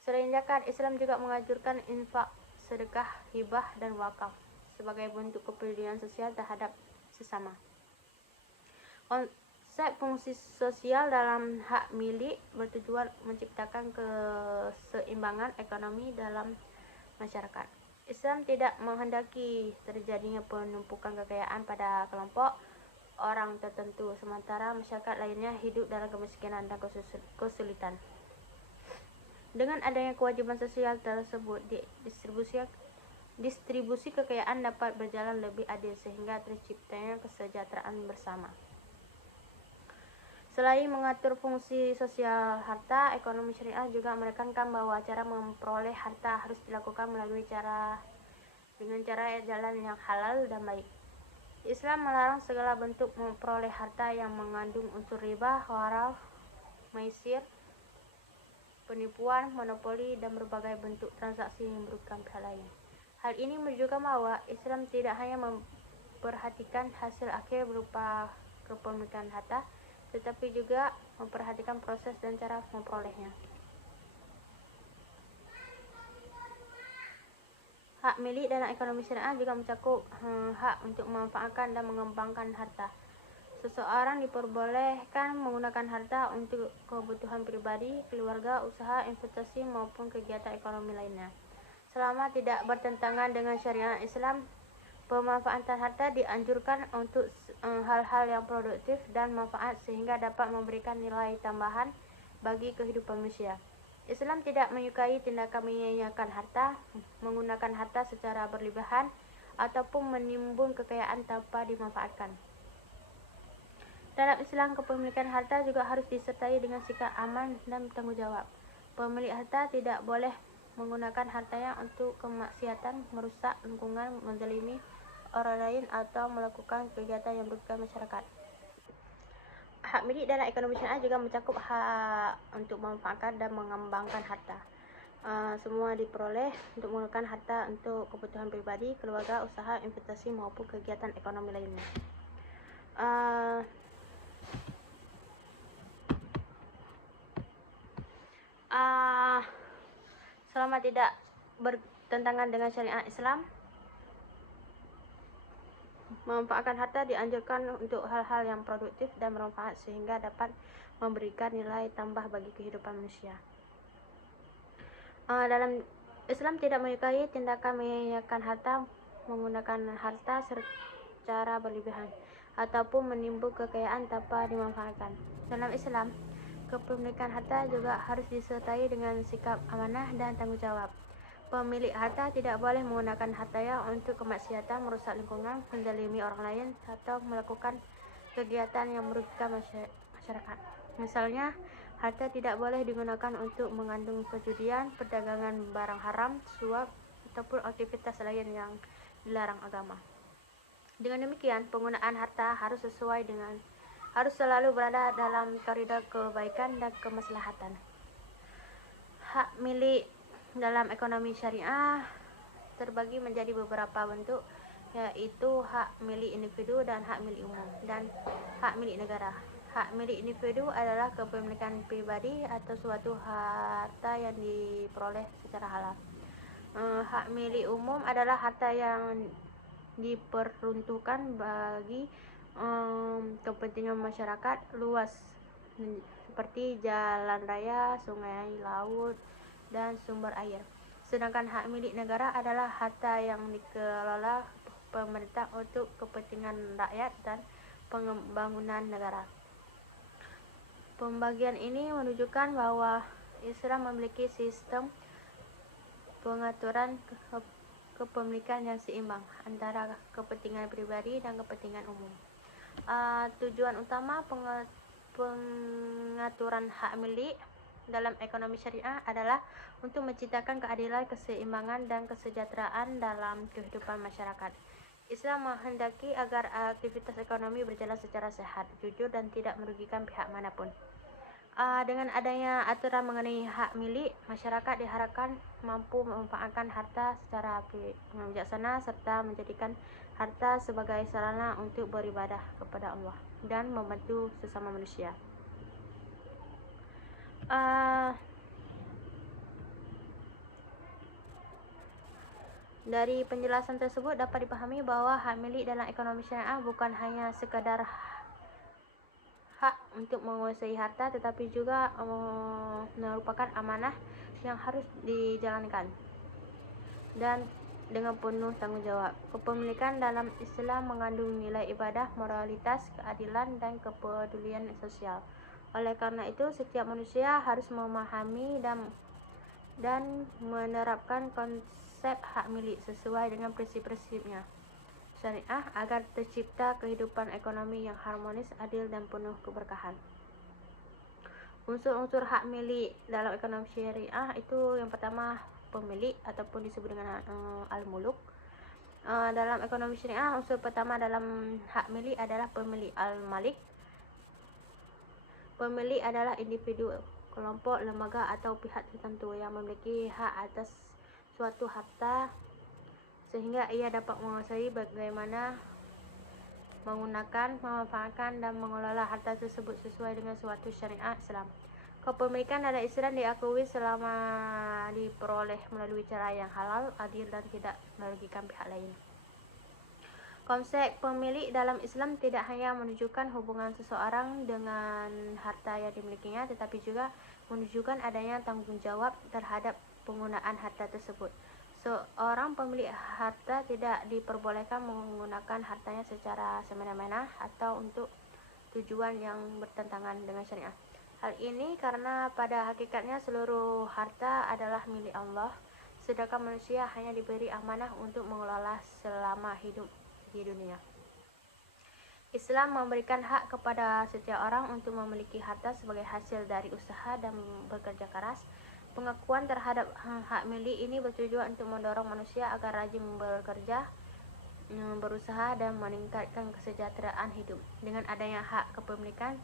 Selain zakat, Islam juga menganjurkan infak, sedekah, hibah, dan wakaf sebagai bentuk kepedulian sosial terhadap sesama. Konsep fungsi sosial dalam hak milik bertujuan menciptakan keseimbangan ekonomi dalam masyarakat. Islam tidak menghendaki terjadinya penumpukan kekayaan pada kelompok orang tertentu, sementara masyarakat lainnya hidup dalam kemiskinan dan kesulitan. Dengan adanya kewajiban sosial tersebut, distribusi kekayaan dapat berjalan lebih adil sehingga terciptanya kesejahteraan bersama. Selain mengatur fungsi sosial harta, ekonomi syariah juga menekankan bahwa cara memperoleh harta harus dilakukan melalui dengan cara jalan yang halal dan baik. Islam melarang segala bentuk memperoleh harta yang mengandung unsur riba, gharar, maisir, penipuan, monopoli, dan berbagai bentuk transaksi yang merugikan pihak lain. Hal ini menunjukkan bahwa Islam tidak hanya memperhatikan hasil akhir berupa kepemilikan harta, tetapi juga memperhatikan proses dan cara memperolehnya. Hak milik dalam ekonomi syariah juga mencakup hak untuk memanfaatkan dan mengembangkan harta. Seseorang diperbolehkan menggunakan harta untuk kebutuhan pribadi, keluarga, usaha, investasi, maupun kegiatan ekonomi lainnya. Selama tidak bertentangan dengan syariat Islam, pemanfaatan harta dianjurkan untuk hal-hal yang produktif dan manfaat sehingga dapat memberikan nilai tambahan bagi kehidupan manusia. Islam tidak menyukai tindakan menyia-nyiakan harta, menggunakan harta secara berlebihan, ataupun menimbun kekayaan tanpa dimanfaatkan. Dalam Islam, kepemilikan harta juga harus disertai dengan sikap aman dan bertanggung jawab. Pemilik harta tidak boleh menggunakan hartanya untuk kemaksiatan, merusak lingkungan, menzalimi orang lain, atau melakukan kegiatan yang merugikan masyarakat. Hak milik dalam ekonomi syariah juga mencakup hak untuk memanfaatkan dan mengembangkan harta. Semua diperoleh untuk menggunakan harta untuk kebutuhan pribadi, keluarga, usaha, investasi, maupun kegiatan ekonomi lainnya. Selama tidak bertentangan dengan syariat Islam, Memanfaatkan harta dianjurkan untuk hal-hal yang produktif dan bermanfaat sehingga dapat memberikan nilai tambah bagi kehidupan manusia. Dalam Islam tidak menyukai tindakan menyanyiakan harta, menggunakan harta secara berlebihan, ataupun menimbun kekayaan tanpa dimanfaatkan. Dalam Islam, kepemilikan harta juga harus disertai dengan sikap amanah dan tanggung jawab. Pemilik harta tidak boleh menggunakan hartanya untuk kemaksiatan, merusak lingkungan, menzalimi orang lain, atau melakukan kegiatan yang merugikan masyarakat. Misalnya, harta tidak boleh digunakan untuk mengandung perjudian, perdagangan barang haram, suap, ataupun aktivitas lain yang dilarang agama. Dengan demikian, penggunaan harta harus selalu berada dalam koridor kebaikan dan kemaslahatan. Hak milik dalam ekonomi syariah terbagi menjadi beberapa bentuk, yaitu hak milik individu dan hak milik umum dan hak milik negara. Hak milik individu adalah kepemilikan pribadi atau suatu harta yang diperoleh secara halal. Hak milik umum adalah harta yang diperuntukkan bagi kepentingan masyarakat luas seperti jalan raya, sungai, laut, dan sumber air. Sedangkan hak milik negara adalah harta yang dikelola pemerintah untuk kepentingan rakyat dan pembangunan negara. Pembagian ini menunjukkan bahwa Islam memiliki sistem pengaturan kepemilikan yang seimbang antara kepentingan pribadi dan kepentingan umum. Tujuan utama pengaturan hak milik dalam ekonomi syariah adalah untuk menciptakan keadilan, keseimbangan, dan kesejahteraan dalam kehidupan masyarakat. Islam menghendaki agar aktivitas ekonomi berjalan secara sehat, jujur, dan tidak merugikan pihak manapun. Dengan adanya aturan mengenai hak milik, masyarakat diharapkan mampu memanfaatkan harta secara bijaksana serta menjadikan harta sebagai sarana untuk beribadah kepada Allah dan membantu sesama manusia. Dari penjelasan tersebut dapat dipahami bahwa hak milik dalam ekonomi syariah bukan hanya sekadar hak untuk menguasai harta, tetapi juga merupakan amanah yang harus dijalankan dan dengan penuh tanggung jawab. Kepemilikan dalam Islam mengandung nilai ibadah, moralitas, keadilan, dan kepedulian sosial. Oleh karena itu, setiap manusia harus memahami dan menerapkan konsep hak milik sesuai dengan prinsip-prinsipnya syariah agar tercipta kehidupan ekonomi yang harmonis, adil, dan penuh keberkahan. Unsur-unsur hak milik dalam ekonomi syariah itu yang pertama pemilik ataupun disebut dengan al-muluk. Dalam ekonomi syariah, unsur pertama dalam hak milik adalah pemilik al-malik. Pemilik adalah individu, kelompok, lembaga, atau pihak tertentu yang memiliki hak atas suatu harta sehingga ia dapat menguasai bagaimana menggunakan, memanfaatkan, dan mengelola harta tersebut sesuai dengan suatu syariat Islam. Kepemilikan dalam Islam diakui selama diperoleh melalui cara yang halal, adil, dan tidak merugikan pihak lain. Konsep pemilik dalam Islam tidak hanya menunjukkan hubungan seseorang dengan harta yang dimilikinya, tetapi juga menunjukkan adanya tanggung jawab terhadap penggunaan harta tersebut. Seorang pemilik harta tidak diperbolehkan menggunakan hartanya secara semena-mena atau untuk tujuan yang bertentangan dengan syariat. Hal ini karena pada hakikatnya seluruh harta adalah milik Allah, sedangkan manusia hanya diberi amanah untuk mengelola selama hidup di dunia. Islam memberikan hak kepada setiap orang untuk memiliki harta sebagai hasil dari usaha dan bekerja keras. Pengakuan terhadap hak milik ini bertujuan untuk mendorong manusia agar rajin bekerja, berusaha, dan meningkatkan kesejahteraan hidup. Dengan adanya hak kepemilikan,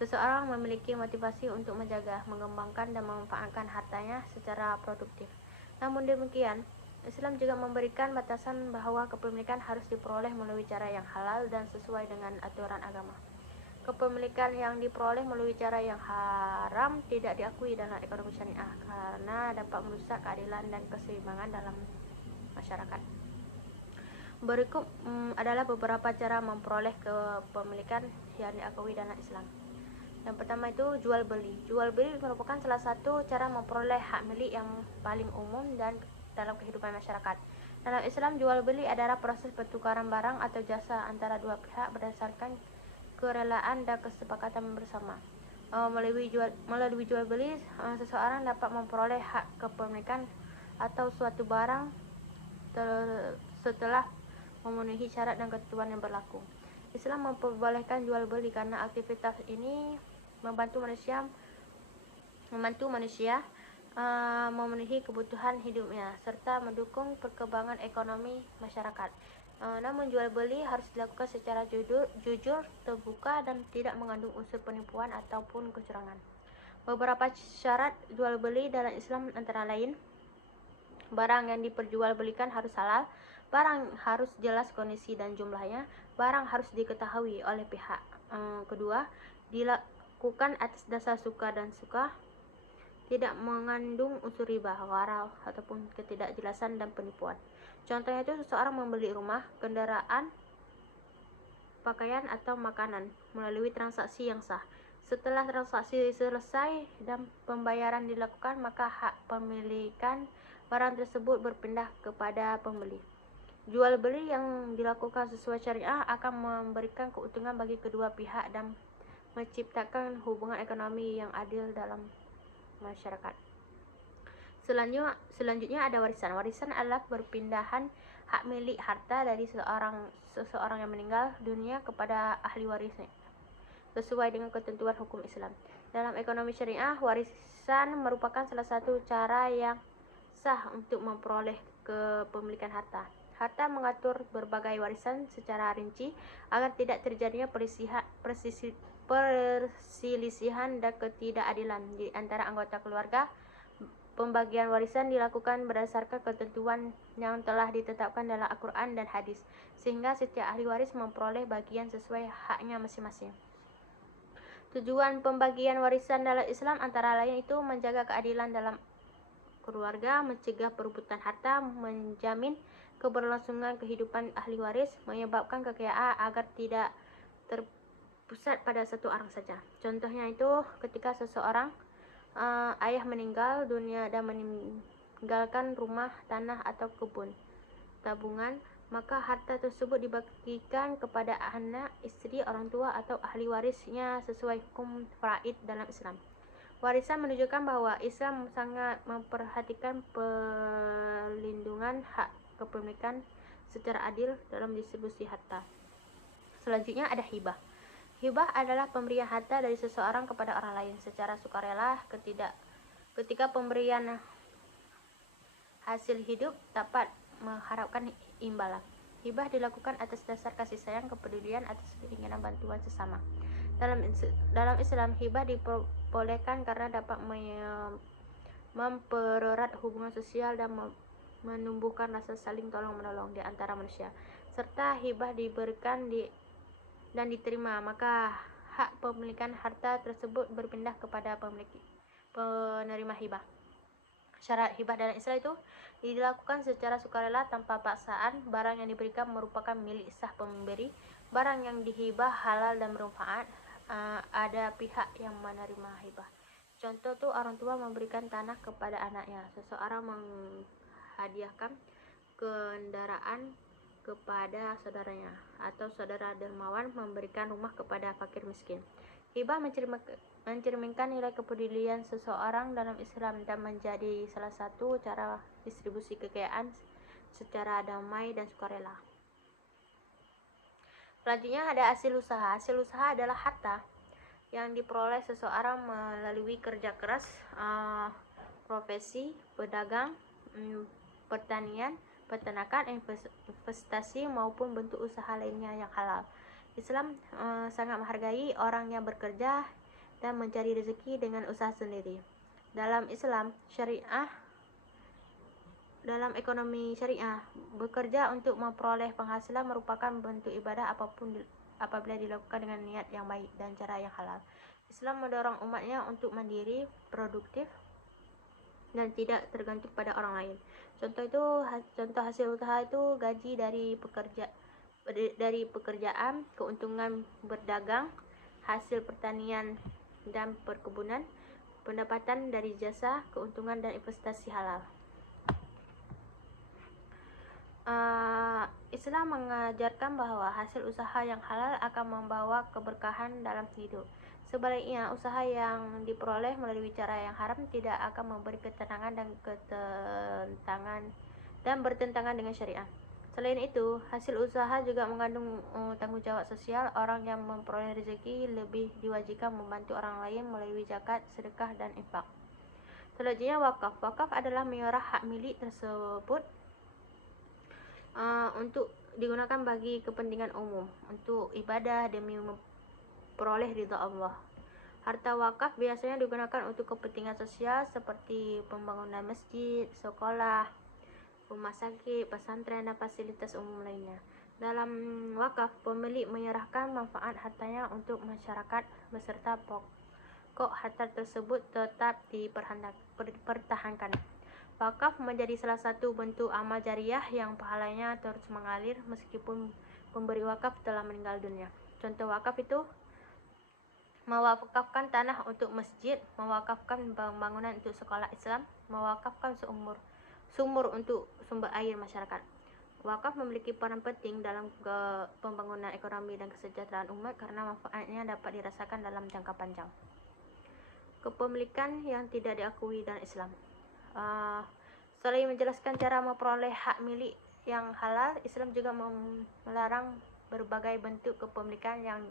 seseorang memiliki motivasi untuk menjaga, mengembangkan, dan memanfaatkan hartanya secara produktif. Namun demikian, Islam juga memberikan batasan bahwa kepemilikan harus diperoleh melalui cara yang halal dan sesuai dengan aturan agama. Kepemilikan yang diperoleh melalui cara yang haram tidak diakui dalam ekonomi syariah karena dapat merusak keadilan dan keseimbangan dalam masyarakat. Berikut adalah beberapa cara memperoleh kepemilikan yang diakui dalam Islam. Yang pertama itu jual beli. Jual beli merupakan salah satu cara memperoleh hak milik yang paling umum dan dalam kehidupan masyarakat. Dalam Islam, jual beli adalah proses pertukaran barang atau jasa antara dua pihak berdasarkan kerelaan dan kesepakatan bersama. Melalui jual beli, seseorang dapat memperoleh hak kepemilikan atau suatu barang setelah memenuhi syarat dan ketentuan yang berlaku. Islam memperbolehkan jual beli karena aktivitas ini membantu manusia memenuhi kebutuhan hidupnya serta mendukung perkembangan ekonomi masyarakat. Namun jual beli harus dilakukan secara jujur, terbuka dan tidak mengandung unsur penipuan ataupun kecurangan. Beberapa syarat jual beli dalam Islam antara lain: barang yang diperjualbelikan harus halal, barang harus jelas kondisi dan jumlahnya, barang harus diketahui oleh pihak kedua, dilakukan atas dasar suka dan suka, tidak mengandung unsur riba, gharar, ataupun ketidakjelasan dan penipuan. Contohnya itu seseorang membeli rumah, kendaraan, pakaian, atau makanan melalui transaksi yang sah. Setelah transaksi selesai dan pembayaran dilakukan, maka hak pemilikan barang tersebut berpindah kepada pembeli. Jual beli yang dilakukan sesuai syariah akan memberikan keuntungan bagi kedua pihak dan menciptakan hubungan ekonomi yang adil dalam masyarakat. Selanjutnya ada warisan. Warisan adalah perpindahan hak milik harta dari seseorang yang meninggal dunia kepada ahli warisnya sesuai dengan ketentuan hukum Islam. Dalam ekonomi syariah, warisan merupakan salah satu cara yang sah untuk memperoleh kepemilikan harta. Harta mengatur berbagai warisan secara rinci agar tidak terjadinya perselisihan dan ketidakadilan di antara anggota keluarga. Pembagian warisan dilakukan berdasarkan ketentuan yang telah ditetapkan dalam Al-Quran dan hadis, sehingga setiap ahli waris memperoleh bagian sesuai haknya masing-masing. Tujuan pembagian warisan dalam Islam antara lain itu menjaga keadilan dalam keluarga, mencegah perebutan harta, menjamin keberlangsungan kehidupan ahli waris, menyebabkan kekayaan agar tidak terpusat pada satu orang saja. Contohnya itu ketika seseorang ayah meninggal dunia dan meninggalkan rumah, tanah atau kebun tabungan, maka harta tersebut dibagikan kepada anak, istri, orang tua atau ahli warisnya sesuai hukum faraid dalam Islam. Warisan menunjukkan bahwa Islam sangat memperhatikan perlindungan hak kepemilikan secara adil dalam distribusi harta. Selanjutnya ada hibah. Hibah adalah pemberian harta dari seseorang kepada orang lain secara sukarela ketika pemberian hasil hidup dapat mengharapkan imbalan. Hibah dilakukan atas dasar kasih sayang, kepedulian atas keinginan bantuan sesama. Dalam Islam, hibah diperbolehkan karena dapat mempererat hubungan sosial dan menumbuhkan rasa saling tolong-menolong di antara manusia. Serta hibah diberikan dan diterima, maka hak pemilikan harta tersebut berpindah kepada penerima hibah. Syarat hibah dalam Islam itu dilakukan secara sukarela tanpa paksaan. Barang yang diberikan merupakan milik sah pemberi. Barang yang dihibah halal dan bermanfaat. Ada pihak yang menerima hibah. Contoh tuh orang tua memberikan tanah kepada anaknya. Seseorang menghadiahkan kendaraan kepada saudaranya, atau saudara dermawan memberikan rumah kepada fakir miskin. Hibah mencerminkan nilai kepedulian seseorang dalam Islam dan menjadi salah satu cara distribusi kekayaan secara damai dan sukarela. Selanjutnya ada hasil usaha. Hasil usaha adalah harta yang diperoleh seseorang melalui kerja keras, profesi, pedagang, pertanian, peternakan, investasi maupun bentuk usaha lainnya yang halal. Islam sangat menghargai orang yang bekerja dan mencari rezeki dengan usaha sendiri. Dalam ekonomi syariah, bekerja untuk memperoleh penghasilan merupakan bentuk ibadah apabila dilakukan dengan niat yang baik dan cara yang halal. Islam mendorong umatnya untuk mandiri, produktif, dan tidak tergantung pada orang lain. Contoh hasil usaha itu gaji dari pekerjaan, keuntungan berdagang, hasil pertanian dan perkebunan, pendapatan dari jasa, keuntungan dan investasi halal. Islam mengajarkan bahwa hasil usaha yang halal akan membawa keberkahan dalam hidup. Sebaliknya, usaha yang diperoleh melalui cara yang haram tidak akan memberi ketenangan dan bertentangan dengan syariat. Selain itu, hasil usaha juga mengandung tanggung jawab sosial. Orang yang memperoleh rezeki lebih diwajibkan membantu orang lain melalui zakat, sedekah, dan infak. Selanjutnya, wakaf. Wakaf adalah menyerah hak milik tersebut untuk digunakan bagi kepentingan umum, untuk ibadah demi memperoleh ridha Allah. Harta wakaf biasanya digunakan untuk kepentingan sosial seperti pembangunan masjid, sekolah, rumah sakit, pesantren, dan fasilitas umum lainnya. Dalam wakaf, pemilik menyerahkan manfaat hartanya untuk masyarakat beserta pokok harta tersebut tetap dipertahankan. Wakaf menjadi salah satu bentuk amal jariah yang pahalanya terus mengalir meskipun pemberi wakaf telah meninggal dunia. Contoh wakaf itu mewakafkan tanah untuk masjid, mewakafkan bangunan untuk sekolah Islam, mewakafkan sumur untuk sumber air masyarakat. Wakaf memiliki peran penting dalam pembangunan ekonomi dan kesejahteraan umat karena manfaatnya dapat dirasakan dalam jangka panjang. Kepemilikan yang tidak diakui dalam Islam. Selain menjelaskan cara memperoleh hak milik yang halal, Islam juga melarang berbagai bentuk kepemilikan yang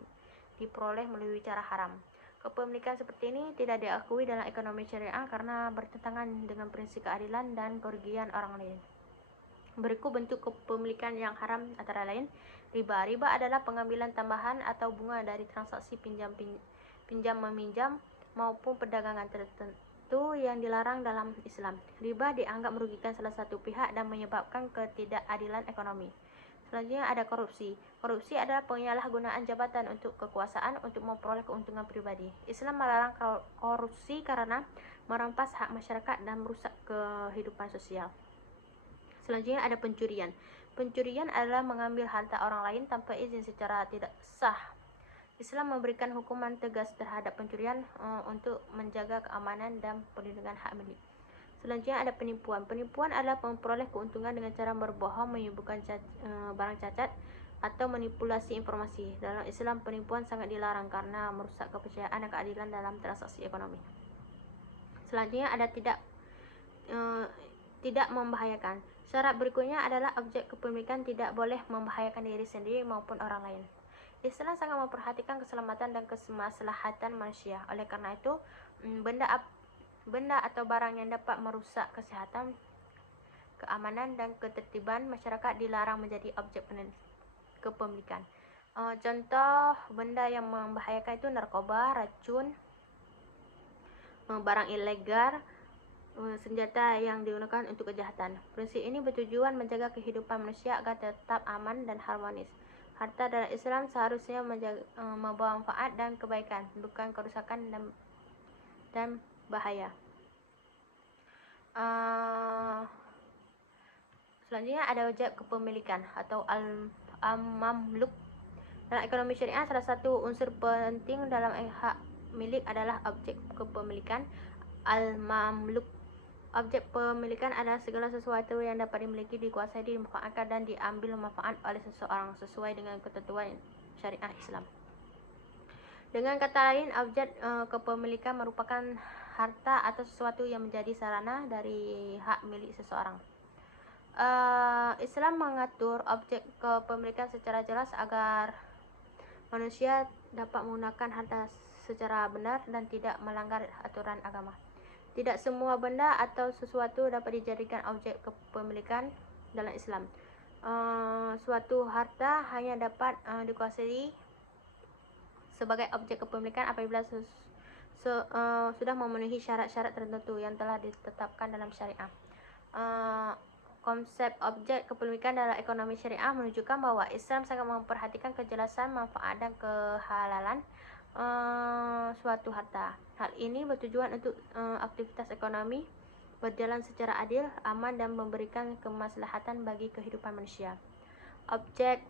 diperoleh melalui cara haram. Kepemilikan seperti ini tidak diakui dalam ekonomi syariah karena bertentangan dengan prinsip keadilan dan kerugian orang lain. Berikut bentuk kepemilikan yang haram antara lain riba. Riba adalah pengambilan tambahan atau bunga dari transaksi pinjam-meminjam maupun perdagangan tertentu yang dilarang dalam Islam. Riba dianggap merugikan salah satu pihak dan menyebabkan ketidakadilan ekonomi. Selanjutnya ada korupsi. Korupsi adalah penyalahgunaan jabatan untuk kekuasaan untuk memperoleh keuntungan pribadi. Islam melarang korupsi karena merampas hak masyarakat dan merusak kehidupan sosial. Selanjutnya ada pencurian. Pencurian adalah mengambil harta orang lain tanpa izin secara tidak sah. Islam memberikan hukuman tegas terhadap pencurian untuk menjaga keamanan dan perlindungan hak milik. Selanjutnya ada penipuan. Penipuan adalah memperoleh keuntungan dengan cara berbohong, menyebutkan barang cacat, atau manipulasi informasi. Dalam Islam, penipuan sangat dilarang karena merusak kepercayaan dan keadilan dalam transaksi ekonomi. Selanjutnya ada tidak membahayakan. Syarat berikutnya adalah objek kepemilikan tidak boleh membahayakan diri sendiri maupun orang lain. Islam sangat memperhatikan keselamatan dan kemaslahatan manusia. Oleh karena itu, benda atau barang yang dapat merusak kesehatan, keamanan, dan ketertiban masyarakat dilarang menjadi objek kepemilikan. Contoh benda yang membahayakan itu narkoba, racun, barang ilegal, senjata yang digunakan untuk kejahatan. Prinsip ini bertujuan menjaga kehidupan manusia agar tetap aman dan harmonis. Harta dalam Islam seharusnya membawa manfaat dan kebaikan, bukan kerusakan dan bahaya. Selanjutnya ada objek kepemilikan atau al-mamluk. Dalam ekonomi syariah, salah satu unsur penting dalam hak milik adalah objek kepemilikan al-mamluk. Objek pemilikan adalah segala sesuatu yang dapat dimiliki, dikuasai, dimanfaatkan, dan diambil manfaat oleh seseorang sesuai dengan ketentuan syariah Islam. Dengan kata lain, objek kepemilikan merupakan harta atau sesuatu yang menjadi sarana dari hak milik seseorang. Islam mengatur objek kepemilikan secara jelas agar manusia dapat menggunakan harta secara benar dan tidak melanggar aturan agama. Tidak semua benda atau sesuatu dapat dijadikan objek kepemilikan dalam Islam. Suatu harta hanya dapat dikuasai sebagai objek kepemilikan apabila sudah memenuhi syarat-syarat tertentu yang telah ditetapkan dalam syariah. Konsep objek kepemilikan dalam ekonomi syariah menunjukkan bahwa Islam sangat memperhatikan kejelasan, manfaat, dan kehalalan suatu harta. Hal ini bertujuan untuk aktivitas ekonomi berjalan secara adil, aman, dan memberikan kemaslahatan bagi kehidupan manusia. Objek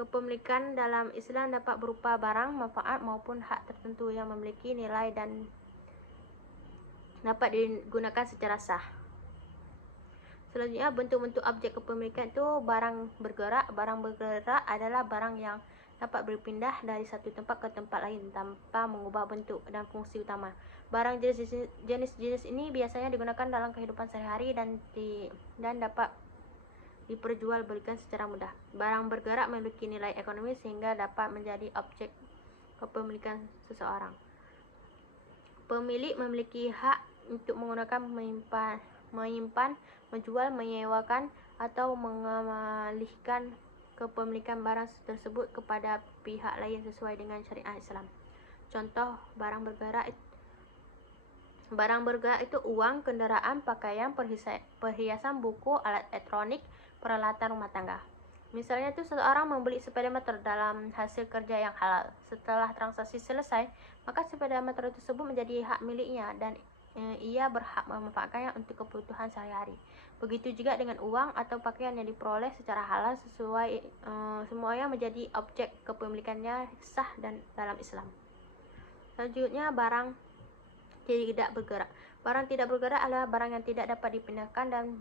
kepemilikan dalam Islam dapat berupa barang, manfaat, maupun hak tertentu yang memiliki nilai dan dapat digunakan secara sah. Selanjutnya, bentuk-bentuk objek kepemilikan itu barang bergerak. Barang bergerak adalah barang yang dapat berpindah dari satu tempat ke tempat lain tanpa mengubah bentuk dan fungsi utama. Barang jenis-jenis ini biasanya digunakan dalam kehidupan sehari-hari dan dapat diperjualbelikan secara mudah. Barang bergerak memiliki nilai ekonomi sehingga dapat menjadi objek kepemilikan seseorang. Pemilik memiliki hak untuk menggunakan, menyimpan, menjual, menyewakan, atau mengalihkan kepemilikan barang tersebut kepada pihak lain sesuai dengan syariat Islam. Contoh barang bergerak itu uang, kendaraan, pakaian, perhiasan, buku, alat elektronik, peralatan rumah tangga. Misalnya itu seseorang membeli sepeda motor dalam hasil kerja yang halal. Setelah transaksi selesai, maka sepeda motor tersebut menjadi hak miliknya dan ia berhak memanfaatkannya untuk kebutuhan sehari-hari. Begitu juga dengan uang atau pakaian yang diperoleh secara halal semuanya menjadi objek kepemilikannya sah dan dalam Islam. Selanjutnya, barang tidak bergerak. Barang tidak bergerak adalah barang yang tidak dapat dipindahkan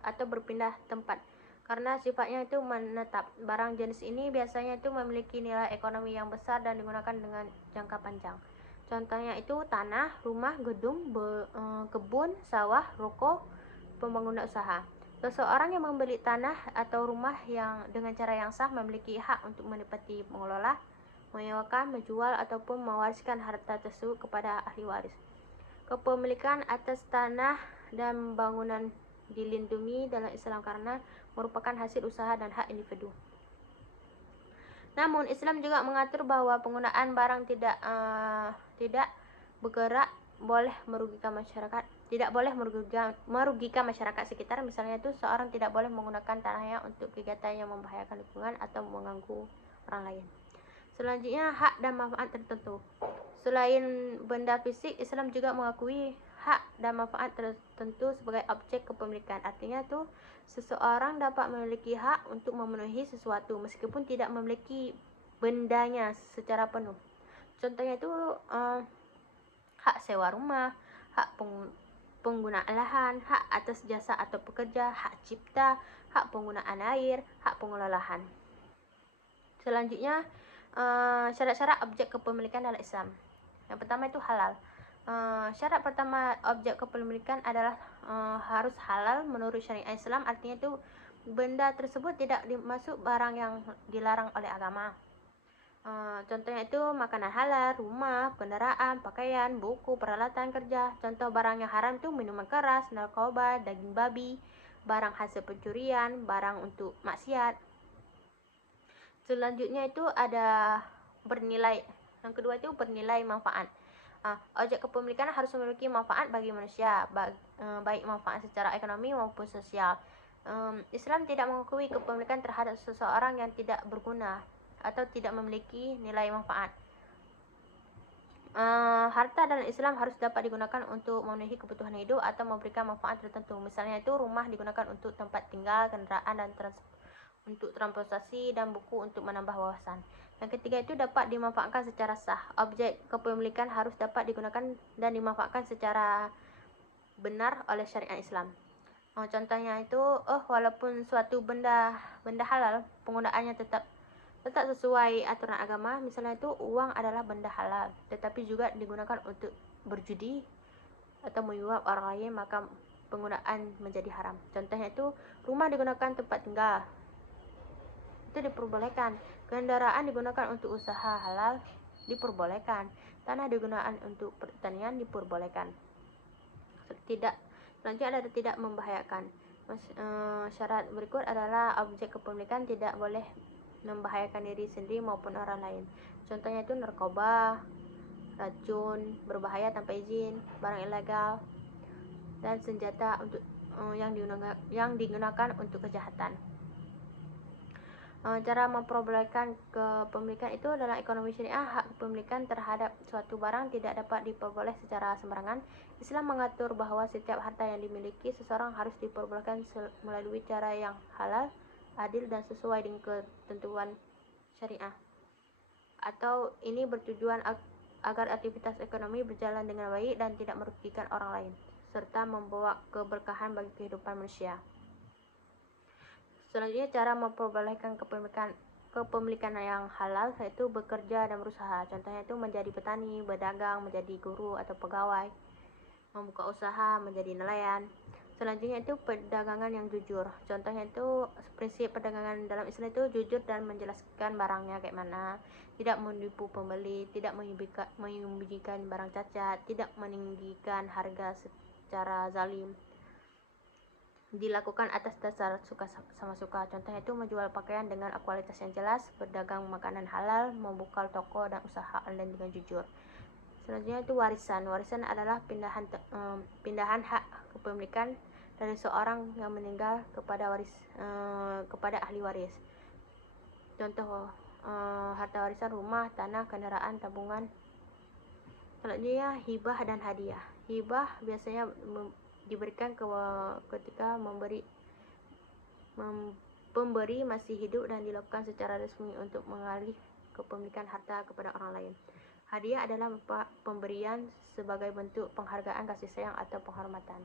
atau berpindah tempat karena sifatnya itu menetap. Barang jenis ini biasanya itu memiliki nilai ekonomi yang besar dan digunakan dengan jangka panjang. Contohnya itu tanah, rumah, gedung, kebun, sawah, ruko, pembangunan usaha. Seseorang yang membeli tanah atau rumah yang dengan cara yang sah memiliki hak untuk menepati mengelola, menyewakan, menjual, ataupun mewariskan harta tersebut kepada ahli waris. Kepemilikan atas tanah dan bangunan dilindungi dalam Islam karena merupakan hasil usaha dan hak individu. Namun Islam juga mengatur bahwa penggunaan barang tidak bergerak boleh merugikan masyarakat, merugikan masyarakat sekitar. Misalnya itu seorang tidak boleh menggunakan tanahnya untuk kegiatan yang membahayakan lingkungan atau mengganggu orang lain. Selanjutnya, hak dan manfaat tertentu. Selain benda fisik, Islam juga mengakui hak dan manfaat tertentu sebagai objek kepemilikan. Artinya tuh seseorang dapat memiliki hak untuk memenuhi sesuatu meskipun tidak memiliki bendanya secara penuh. Contohnya itu hak sewa rumah, hak penggunaan lahan, hak atas jasa atau pekerja, hak cipta, hak penggunaan air, hak pengelolaan. Selanjutnya, syarat-syarat objek kepemilikan dalam Islam. Yang pertama itu halal. Syarat pertama objek kepemilikan adalah harus halal menurut syariat Islam. Artinya itu benda tersebut tidak dimasuk barang yang dilarang oleh agama. Contohnya itu makanan halal, rumah, kendaraan, pakaian, buku, peralatan kerja. Contoh barang yang haram itu minuman keras, narkoba, daging babi, barang hasil pencurian, barang untuk maksiat. Selanjutnya itu ada bernilai. Yang kedua itu bernilai manfaat. Objek kepemilikan harus memiliki manfaat bagi manusia, baik manfaat secara ekonomi maupun sosial. Islam tidak mengakui kepemilikan terhadap seseorang yang tidak berguna atau tidak memiliki nilai manfaat. Harta dalam Islam harus dapat digunakan untuk memenuhi kebutuhan hidup atau memberikan manfaat tertentu. Misalnya itu rumah digunakan untuk tempat tinggal, kendaraan dan untuk transportasi, dan buku untuk menambah wawasan. Yang ketiga itu dapat dimanfaatkan secara sah. Objek kepemilikan harus dapat digunakan dan dimanfaatkan secara benar oleh syariat Islam. Contohnya itu walaupun suatu benda halal, penggunaannya tetap sesuai aturan agama. Misalnya itu uang adalah benda halal tetapi juga digunakan untuk berjudi atau menyuap orang lain, maka penggunaan menjadi haram. Contohnya itu rumah digunakan tempat tinggal, itu diperbolehkan. Kendaraan digunakan untuk usaha halal, diperbolehkan. Tanah digunakan untuk pertanian, diperbolehkan. Selanjutnya ada tidak membahayakan. Syarat berikut adalah objek kepemilikan tidak boleh membahayakan diri sendiri maupun orang lain. Contohnya itu narkoba, racun berbahaya tanpa izin, barang ilegal, dan senjata untuk yang digunakan untuk kejahatan. Cara memperbolehkan kepemilikan itu dalam ekonomi syariah, hak kepemilikan terhadap suatu barang tidak dapat diperboleh secara sembarangan. Islam mengatur bahwa setiap harta yang dimiliki seseorang harus diperbolehkan melalui cara yang halal, adil, dan sesuai dengan ketentuan syariah. Atau ini bertujuan agar aktivitas ekonomi berjalan dengan baik dan tidak merugikan orang lain, serta membawa keberkahan bagi kehidupan manusia. Selanjutnya, cara memperbolehkan kepemilikan yang halal yaitu bekerja dan berusaha. Contohnya itu menjadi petani, berdagang, menjadi guru atau pegawai, membuka usaha, menjadi nelayan. Selanjutnya itu perdagangan yang jujur. Contohnya itu prinsip perdagangan dalam Islam itu jujur dan menjelaskan barangnya kayak mana, tidak menipu pembeli, tidak menyembunyikan barang cacat, tidak meninggikan harga secara zalim, dilakukan atas dasar suka sama suka. Contohnya itu menjual pakaian dengan kualitas yang jelas, berdagang makanan halal, membuka toko dan usaha online dengan jujur. Selanjutnya itu warisan. Warisan adalah pindahan hak kepemilikan dari seorang yang meninggal kepada kepada ahli waris. Contoh harta warisan rumah, tanah, kendaraan, tabungan. Selanjutnya hibah dan hadiah. Hibah biasanya diberikan ketika pemberi masih hidup dan dilakukan secara resmi untuk mengalih kepemilikan harta kepada orang lain. Hadiah adalah pemberian sebagai bentuk penghargaan, kasih sayang, atau penghormatan.